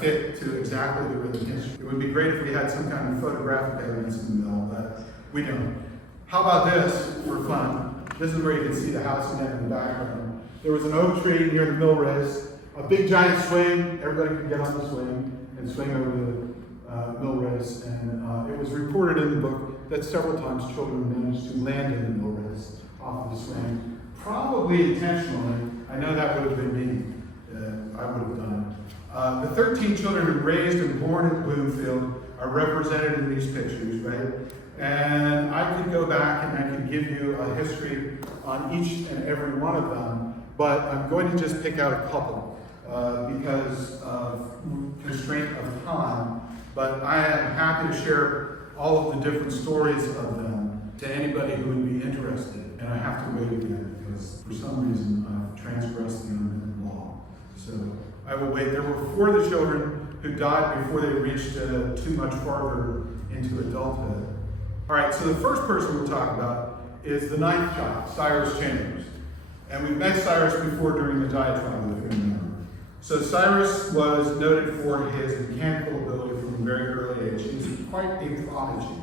fit to exactly the written history. It would be great if we had some kind of photographic evidence in the mill, but we don't. How about this for fun? This is where you can see the house again in the background. There was an oak tree near the mill race, a big giant swing. Everybody could get on the swing and swing over the mill race. And it was reported in the book that several times children managed to land in the mill race off of the swing, probably intentionally. I know that would have been me. I would have done it. The 13 children who raised and born at Bloomfield are represented in these pictures, right? And I could go back and I could give you a history on each and every one of them, but I'm going to just pick out a couple because of constraint of time. But I am happy to share all of the different stories of them to anybody who would be interested. And I have to wait again because for some reason I've transgressed the unwritten law. So I will wait. There were 4 of the children who died before they reached too much farther into adulthood. All right, so the first person we'll talk about is the 9th child, Cyrus Chambers. And we've met Cyrus before during the diatribe, if you remember. So Cyrus was noted for his mechanical ability from a very early age. He was quite a prodigy.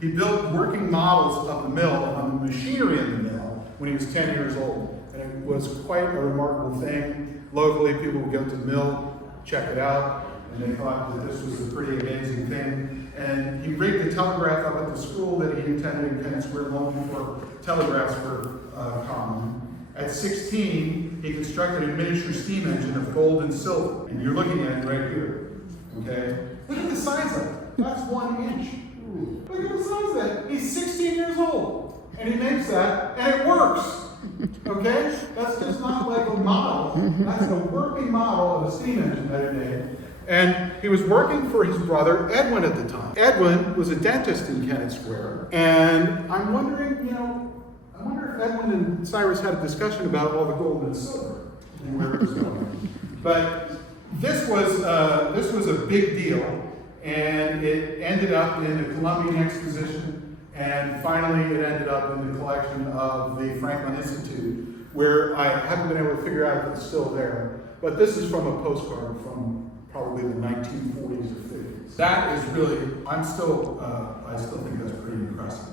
He built working models of the mill and of the machinery in the mill when he was 10 years old. And it was quite a remarkable thing. Locally, people would go to the mill, check it out, and they thought that this was a pretty amazing thing. And he rigged the telegraph up at the school that he attended in Kennett Square long before telegraphs were common. At 16, he constructed a miniature steam engine of gold and silver. And you're looking at it right here, okay? Look at the size of it. That's 1 inch. Look at the size of that. He's 16 years old. And he makes that, and it works. Okay? That's just not like a model. That's a working model of a steam engine that he made. And he was working for his brother, Edwin, at the time. Edwin was a dentist in Kennett Square. And I'm wondering, I wonder if Edwin and Cyrus had a discussion about all the gold and silver and where it was going. But this was a big deal. And it ended up in the Columbian Exposition. And finally, it ended up in the collection of the Franklin Institute, where I haven't been able to figure out if it's still there. But this is from a postcard from probably the 1940s or 50s. That is really, I still think that's pretty impressive.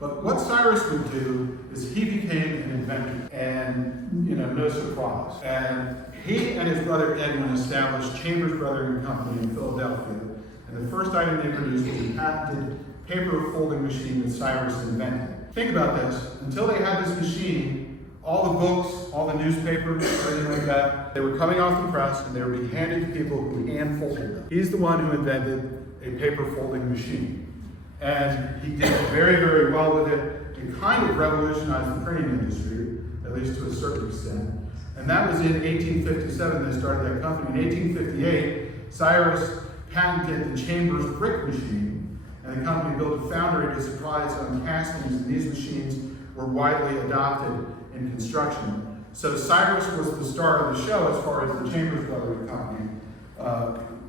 But what Cyrus would do is he became an inventor, and no surprise. And he and his brother Edwin established Chambers Brothers and Company in Philadelphia. And the first item they produced was a patented paper folding machine that Cyrus invented. Think about this. Until they had this machine, all the books, all the newspapers, everything like that, they were coming off the press and they were being handed to people who hand folded them. He's the one who invented a paper folding machine. And he did very, very well with it. It kind of revolutionized the printing industry, at least to a certain extent. And that was in 1857 they started that company. In 1858, Cyrus patented the Chambers brick machine. and the company built a foundry to supply its own castings, and these machines were widely adopted in construction. So Cyrus was the star of the show as far as the Chambers Brothers Company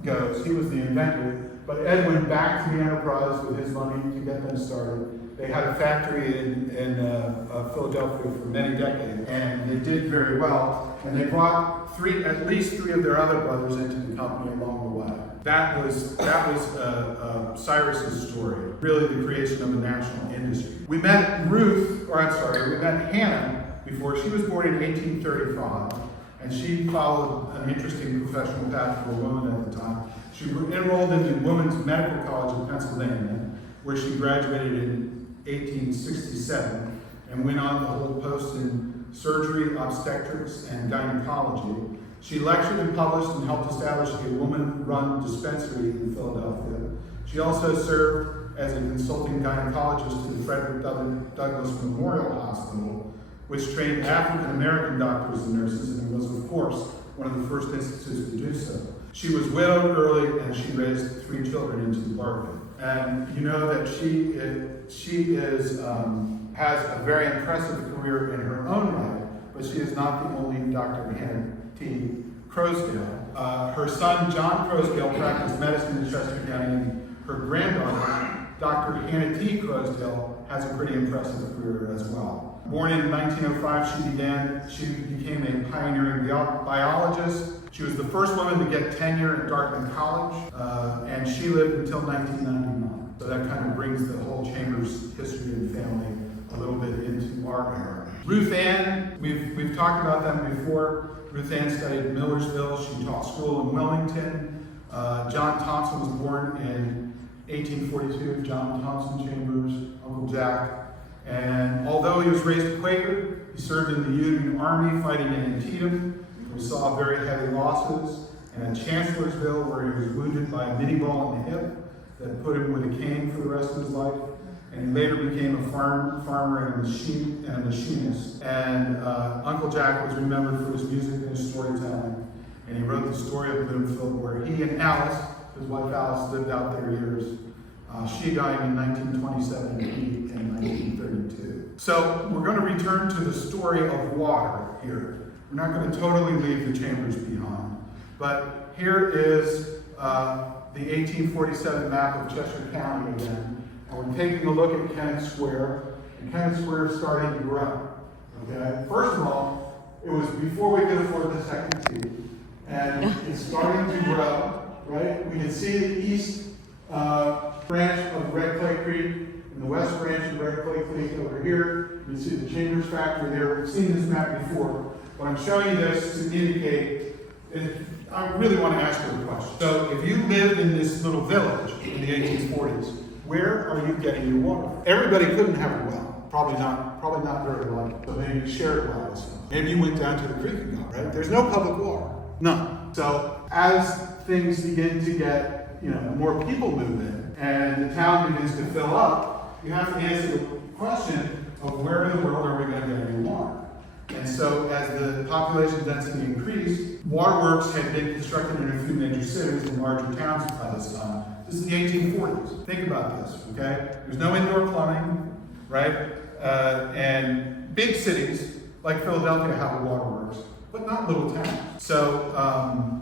goes. He was the inventor, but Ed went back to the enterprise with his money to get them started. They had a factory in Philadelphia for many decades, and they did very well. And they brought at least three of their other brothers into the company along the way. That was Cyrus's story, really the creation of the national industry. We met Hannah before. She was born in 1835, and she followed an interesting professional path for a woman at the time. She enrolled in the Women's Medical College of Pennsylvania, where she graduated in 1867 and went on to hold posts in surgery, obstetrics, and gynecology. She lectured and published and helped establish a woman-run dispensary in Philadelphia. She also served as a consulting gynecologist to the Frederick Douglass Memorial Hospital, which trained African-American doctors and nurses, and was, of course, one of the first institutes to do so. She was widowed early, and she raised 3 children into the bargain. And you know that she has a very impressive career in her own right, but she is not the only Dr. Kennett T. Crosdale. Her son, John Crosdale, practiced medicine in Chester County, and her granddaughter, Dr. Hannah T. Crosdale, has a pretty impressive career as well. Born in 1905, she became a pioneering biologist. She was the first woman to get tenure at Dartmouth College, and she lived until 1999. So that kind of brings the whole Chambers history and family a little bit into our era. Ruth Ann, we've talked about them before. Ruth Ann studied in Millersville. She taught school in Wilmington. John Thompson was born in 1842. John Thompson Chambers, Uncle Jack. And although he was raised a Quaker, he served in the Union Army fighting in Antietam. We saw very heavy losses. And at Chancellorsville, where he was wounded by a minie ball in the hip that put him with a cane for the rest of his life. And he later became a farmer and a machinist. And Uncle Jack was remembered for his music and his storytelling. And he wrote the story of Bloomfield, where he and Alice, his wife Alice, lived out their years. She died in 1927 and he in 1932. So we're going to return to the story of water here. We're not going to totally leave the Chambers behind. But here is the 1847 map of Chester County again. And we're taking a look at Kennett Square. And Kennett Square is starting to grow. Okay? First of all, it was before we could afford the second T. And it's starting to grow, right? We can see the east branch of Red Clay Creek and the west branch of Red Clay Creek over here. You can see the Chambers factory there. We've seen this map before, but I'm showing you this to indicate, I really want to ask you a question. So if you lived in this little village in the 1840s, where are you getting your water? Everybody couldn't have a well. Probably not very likely. So maybe you shared a well with someone. Maybe you went down to the creek and got, right? There's no public water. None. So as things begin to get, more people move in and the town begins to fill up, you have to answer the question of where in the world are we going to get any water? And so as the population density increased, waterworks had been constructed in a few major cities and larger towns by this time. This is the 1840s. Think about this, okay? There's no indoor plumbing, right? And big cities like Philadelphia have a waterworks, but not little towns. So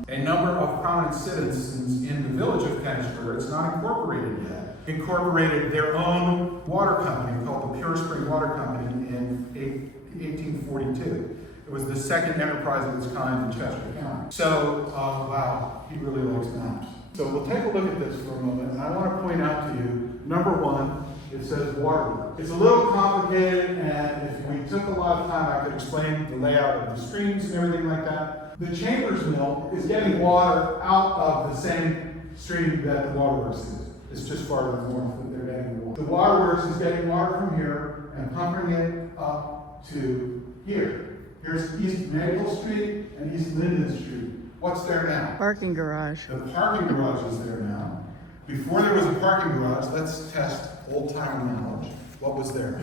a number of prominent citizens in the village of Kennisburg, it's not incorporated yet, incorporated their own water company called the Pure Spring Water Company in 1842. It was the second enterprise of its kind in Chester County. So, wow, he really likes maps. So we'll take a look at this for a moment, and I want to point out to you, number one, it says waterworks. It's a little complicated, and if we took a lot of time, I could explain the layout of the streams and everything like that. The Chambers Mill is getting water out of the same stream that the waterworks is. It's just farther north that they're getting the water. The waterworks is getting water from here and pumping it up to here. Here's East Maple Street and East Linden Street. What's there now? Parking garage. The parking garage is there now. Before there was a parking garage, let's test old-time knowledge. What was there?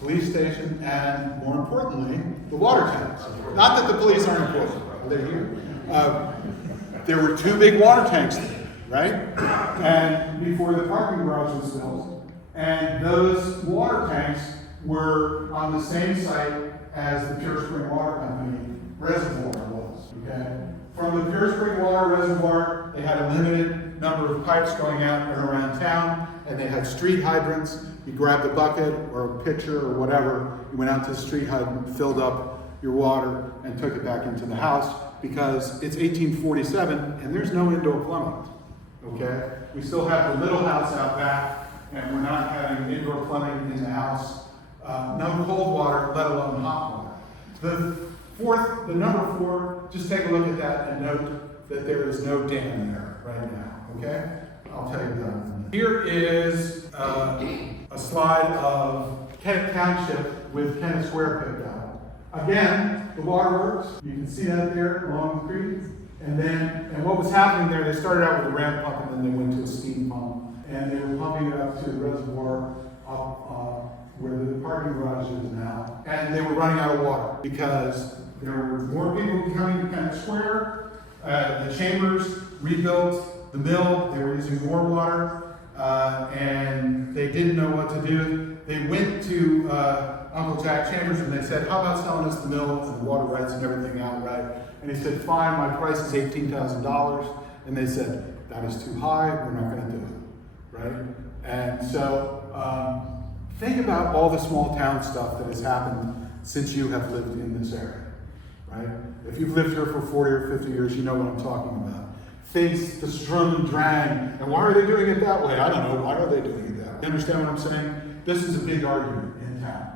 Police station, and more importantly, the water tanks. Not that the police aren't important, they're here. There were 2 big water tanks there. right? And before the parking garage was built. And those water tanks were on the same site as the Pure Spring Water Company reservoir was, okay? From the Pure Spring Water Reservoir, they had a limited number of pipes going out and around town, and they had street hydrants. You grabbed a bucket or a pitcher or whatever, you went out to the street hydrant, filled up your water, and took it back into the house, because it's 1847 and there's no indoor plumbing, okay? We still have the little house out back, and we're not having indoor plumbing in the house. No cold water, let alone hot water. The number 4, just take a look at that and note that there is no dam there right now, okay? I'll tell you that. Here is a slide of Kennett Township with Kennett Square picked out. Again, the waterworks, you can see that there along the creek. And what was happening there, they started out with a ramp pump and then they went to a steam pump. And they were pumping it up to the reservoir up where the parking garage is now. And they were running out of water because there were more people coming to Kennett Square. The chambers rebuilt the mill. They were using more water. And they didn't know what to do. They went to Uncle Jack Chambers and they said, how about selling us the mill and the water rights and everything outright? And he said, fine, my price is $18,000. And they said, that is too high, we're not going to do it, right? And so think about all the small town stuff that has happened since you have lived in this area, right? If you've lived here for 40 or 50 years, you know what I'm talking about. Things, the strum and drang, and why are they doing it that way? I don't know, why are they doing it that way? You understand what I'm saying? This is a big argument in town.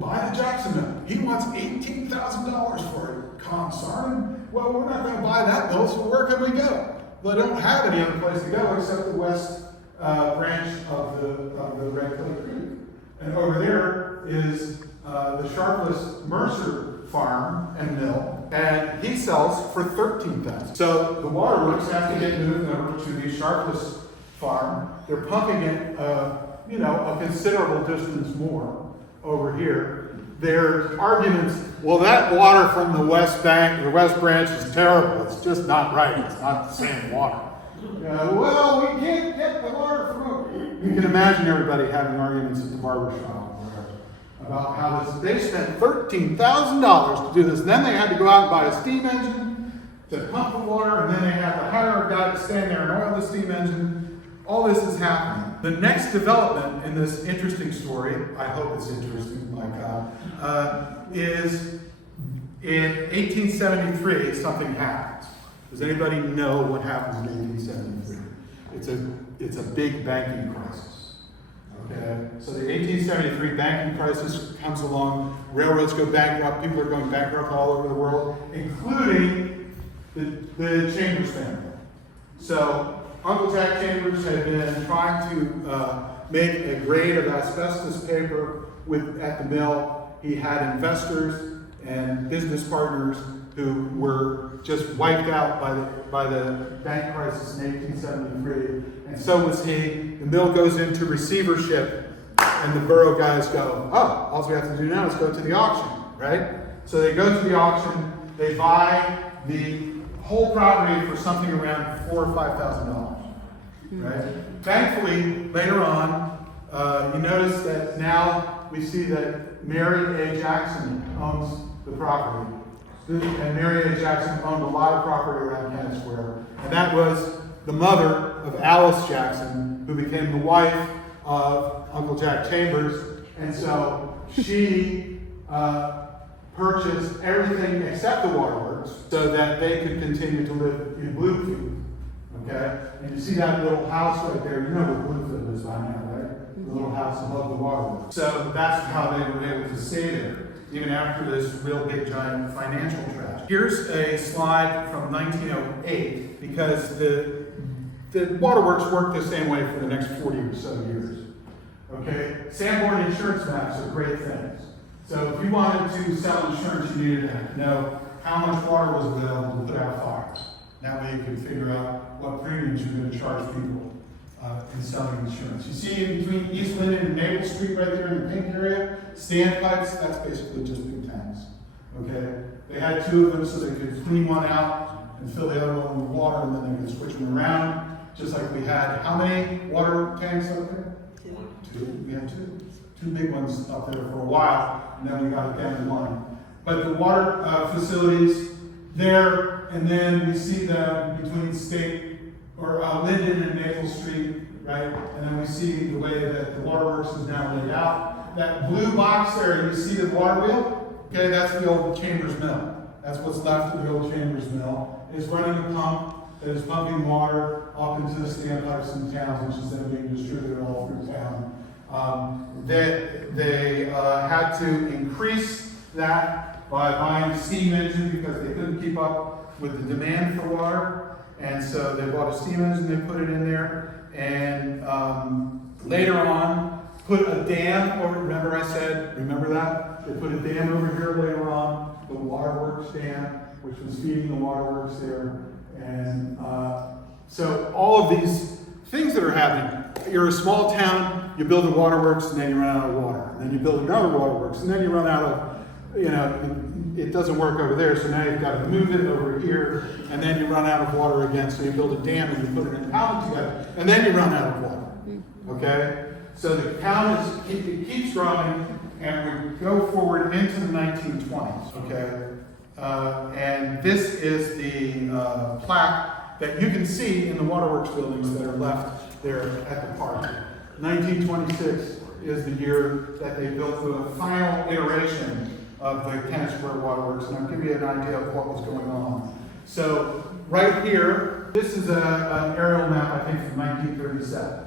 Buy the Jackson mill. He wants $18,000 for it. Consarn. Well, we're not going to buy that mill, so where can we go? Well, they don't have any other place to go except the west branch of the Red Clay Creek. And over there is the Sharpless Mercer farm and mill, and he sells for $13,000. So the waterworks have to get moved over to the Sharpless farm. They're pumping it, a considerable distance more over here. There's arguments, well, that water from the west bank, the west branch is terrible. It's just not right. It's not the same water. Well, we can't get the water from over. You can imagine everybody having arguments at the barber shop about how they spent $13,000 to do this. And then they had to go out and buy a steam engine to pump the water, and then they had to hire a guy to stand there and oil the steam engine. All this is happening. The next development in this interesting story, I hope it's interesting, my God, is in 1873, something happens. Does anybody know what happens in 1873? It's a big banking crisis. Okay? So the 1873 banking crisis comes along, railroads go bankrupt, people are going bankrupt all over the world, including the Chambers family. So Uncle Jack Chambers had been trying to make a grade of asbestos paper at the mill. He had investors and business partners who were just wiped out by the bank crisis in 1873, and so was he. The mill goes into receivership, and the borough guys go, oh, all we have to do now is go to the auction, right? So they go to the auction, they buy the whole property for something around $4,000 or $5,000, right? Thankfully, later on, you notice that now we see that Mary A. Jackson owns the property. And Mary A. Jackson owned a lot of property around Kennett Square. And that was the mother of Alice Jackson, who became the wife of Uncle Jack Chambers. And so she purchased everything except the waterworks so that they could continue to live in Bluefield. Okay? And you see that little house right there. You know what Bluefield is by now, right? The little house above the waterworks. So that's how they were able to stay there, even after this real big giant financial tragedy. Here's a slide from 1908, because the waterworks worked the same way for the next 40 or so years. Okay? Sanborn insurance maps are great things. So if you wanted to sell insurance, you needed to know how much water was available to put out fires. That way you could figure out what premiums you're going to charge people in selling insurance. You see in between East Linden and Maple Street right there in the pink area, standpipes, that's basically just big tanks. Okay? They had two of them so they could clean one out and fill the other one with water, and then they could switch them around. just like we had, how many water tanks up there? Two. We had two big ones up there for a while, and then we got it down to one. But the water facilities there, and then we see them between State or Linden and Maple Street, right? And then we see the way that the waterworks is now laid out. That blue box there, you see the water wheel? Okay, that's the old Chambers Mill. That's what's left of the old Chambers Mill. It's running a pump that is pumping water up into the standpipes in towns, which is then being distributed all through town. They had to increase that by buying a steam engine because they couldn't keep up with the demand for water. And so they bought a steam engine, they put it in there, and later on, put a dam over, remember that? They put a dam over here later on, the waterworks dam, which was feeding the waterworks there. And so all of these things that are happening, you're a small town, you build a waterworks, and then you run out of water. And then you build another waterworks, and then you run out of, it doesn't work over there, so now you've got to move it over here, and then you run out of water again. So you build a dam and you put it in town together, and then you run out of water. Okay? So the town it keeps growing, and we go forward into the 1920s. Okay? And this is the plaque that you can see in the waterworks buildings that are left there at the park. 1926 is the year that they built the final iteration of the Kennett Area Waterworks, and I'll give you an idea of what was going on. So right here, this is an aerial map, I think, from 1937.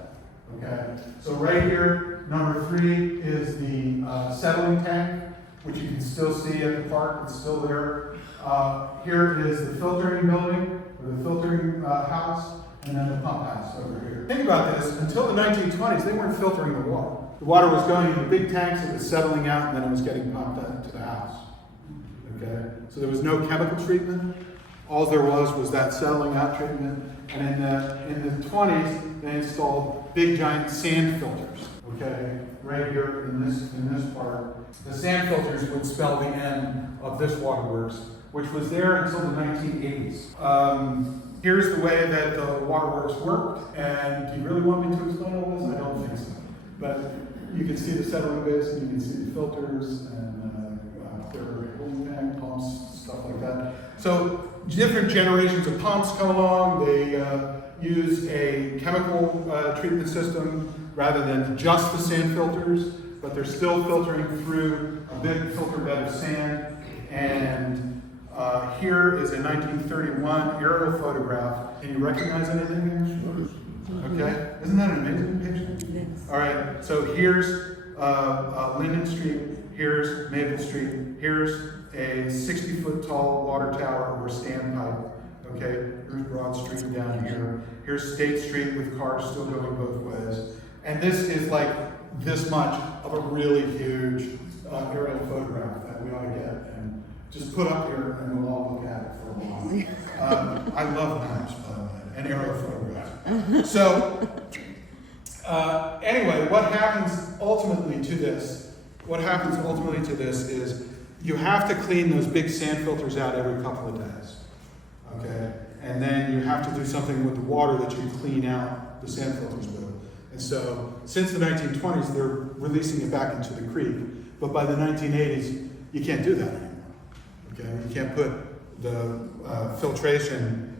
Okay, so right here, number 3 is the settling tank, which you can still see at the park. It's still there. Here is the filtering building, or the filtering house, and then the pump house over here. Think about this. Until the 1920s, they weren't filtering the water. The water was going into big tanks, it was settling out, and then it was getting pumped into the house. Okay? So there was no chemical treatment. All there was that settling out treatment. And in the 20s, they installed big giant sand filters. Okay? Right here in this part. The sand filters would spell the end of this waterworks, which was there until the 1980s. Here's the way that the waterworks worked, and do you really want me to explain all this? I don't think so. But you can see the settling basin, you can see the filters, and there are holding tank pumps, stuff like that. So different generations of pumps come along. They use a chemical treatment system rather than just the sand filters, but they're still filtering through a big filter bed of sand. And here is a 1931 aerial photograph. Can you recognize anything here? Okay, isn't that an amazing picture? Yes. All right, so here's Linden Street, here's Maple Street, here's a 60-foot tall water tower or standpipe. Okay, here's Broad Street down here. Here's State Street with cars still going both ways. And this is like this much of a really huge aerial photograph that we ought to get and just put up here, and we'll all look at it for a while. I love maps, by the way, and aerial photographs. So, anyway, what happens ultimately to this? What happens ultimately to this is you have to clean those big sand filters out every couple of days. Okay, and then you have to do something with the water that you clean out the sand filters with. And so, since the 1920s, they're releasing it back into the creek. But by the 1980s, you can't do that anymore. Okay, you can't put the filtration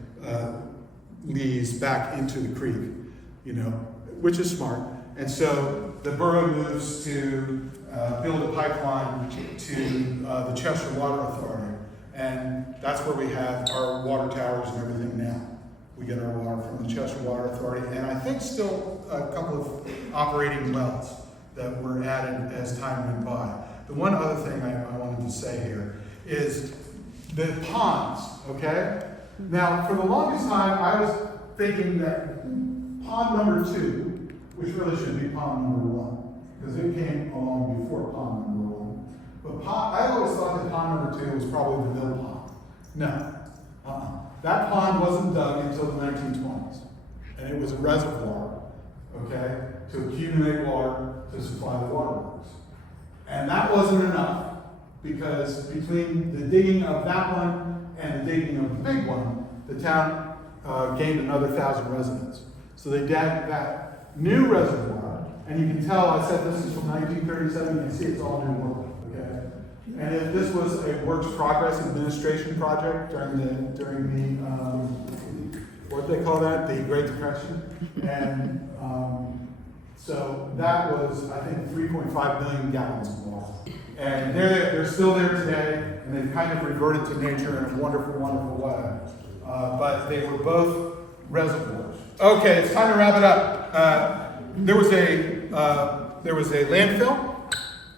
leads back into the creek, which is smart. And so the borough moves to build a pipeline to the Cheshire Water Authority, and that's where we have our water towers and everything now. We get our water from the Cheshire Water Authority, and I think still a couple of operating wells that were added as time went by. The one other thing I wanted to say here is the ponds, okay? Now, for the longest time, I was thinking that pond number 2, which really should be pond number 1, because it came along before pond number 1. But I always thought that pond number 2 was probably the mill pond. No. That pond wasn't dug until the 1920s. And it was a reservoir, okay, to accumulate water to supply the waterworks. And that wasn't enough, because between the digging of that one and the digging of the big one, the town gained another 1,000 residents. So they dug that new reservoir, and you can tell, I said this is from 1937, you can see it's all new work, okay? And if this was a works progress administration project during the what do they call that? The Great Depression. And so that was, I think, 3.5 million gallons of water. And they're still there today, and they've kind of reverted to nature in a wonderful, wonderful way. But they were both reservoirs. Okay, it's time to wrap it up. There was a landfill.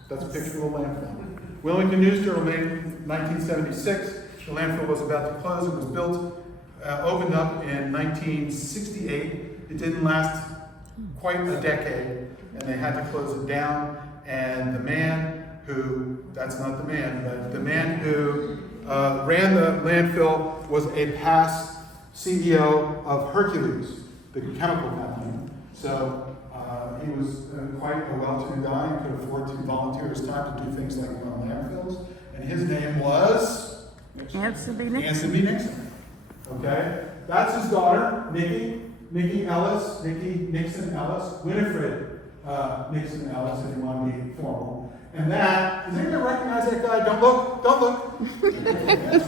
That's a picture of a landfill. Wilmington News Journal made it in 1976. The landfill was about to close. It was built, opened up in 1968. It didn't last quite a decade, and they had to close it down. And the man who, that's not the man, but the man who ran the landfill was a past CEO of Hercules, the chemical company. So he was quite a well-to-do guy and could afford to volunteer his time to do things like run landfills. And his name was? Anson B. Nixon. Anson B. Nixon. Okay? That's his daughter, Nikki Ellis, Nikki Nixon Ellis, Winifred Nixon Ellis, if you want to be formal. And that, does anybody recognize that guy? Don't look. It's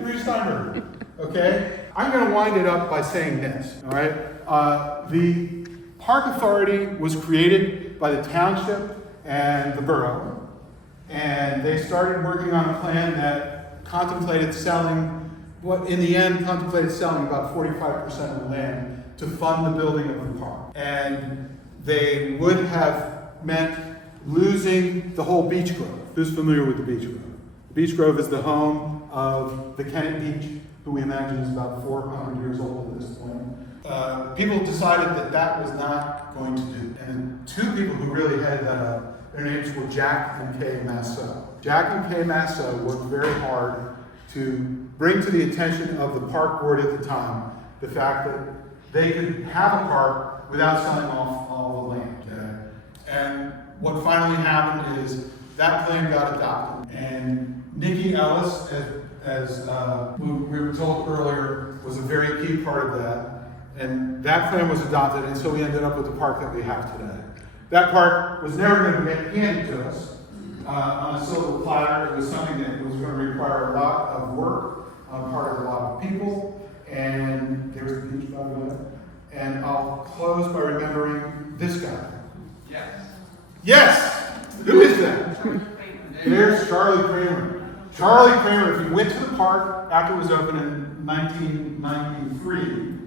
Rudy Steinberg. Okay? I'm going to wind it up by saying this, all right? The Park Authority was created by the township and the borough, and they started working on a plan that contemplated selling, in the end, contemplated selling about 45% of the land to fund the building of the park. And they would have meant losing the whole beach grove. Who's familiar with the beach grove? The beach grove is the home of the Kennett Beach, who we imagine is about 400 years old at this point. People decided that was not going to do. And two people who really headed that up, their names were Jack and Kay Masseau. Jack and Kay Masseau worked very hard to bring to the attention of the park board at the time the fact that they could have a park without selling off all the land. Okay? And what finally happened is that plan got adopted. And Nikki Ellis, as we were told earlier, was a very key part of that. And that plan was adopted, and so we ended up with the park that we have today. That park was never going to get handed to us on a silver platter. It was something that was going to require a lot of work on the part of a lot of people. And there's the beach, by the way. And I'll close by remembering this guy. Yes! Who is that? There's Charlie Kramer. Charlie Kramer, if you went to the park after it was opened in 1993,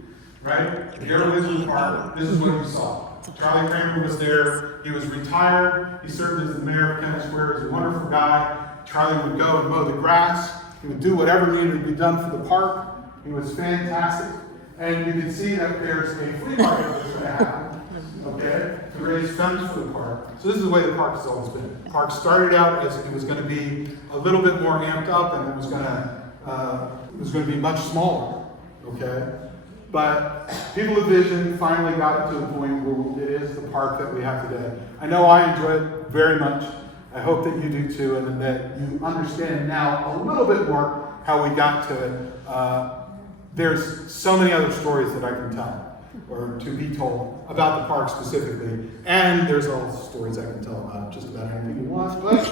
right? If you ever visited the park, this is what you saw. Charlie Kramer was there. He was retired. He served as the mayor of Kennett Square. He was a wonderful guy. Charlie would go and mow the grass. He would do whatever needed to be done for the park. He was fantastic. And you can see that there's a flea market that's going to happen, okay, to raise funds for the park. So this is the way the park has always been. The park started out as it was going to be a little bit more amped up, and it was going to be much smaller, okay? But people with vision finally got it to the point where it is the park that we have today. I know I enjoy it very much. I hope that you do too, and that you understand now a little bit more how we got to it. There's so many other stories that I can tell, or to be told, about the park specifically. And there's all the stories I can tell about just about anything you want. But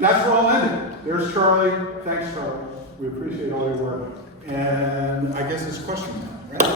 that's where I'll end it. There's Charlie. Thanks, Charlie. We appreciate all your work. And I guess it's a question now.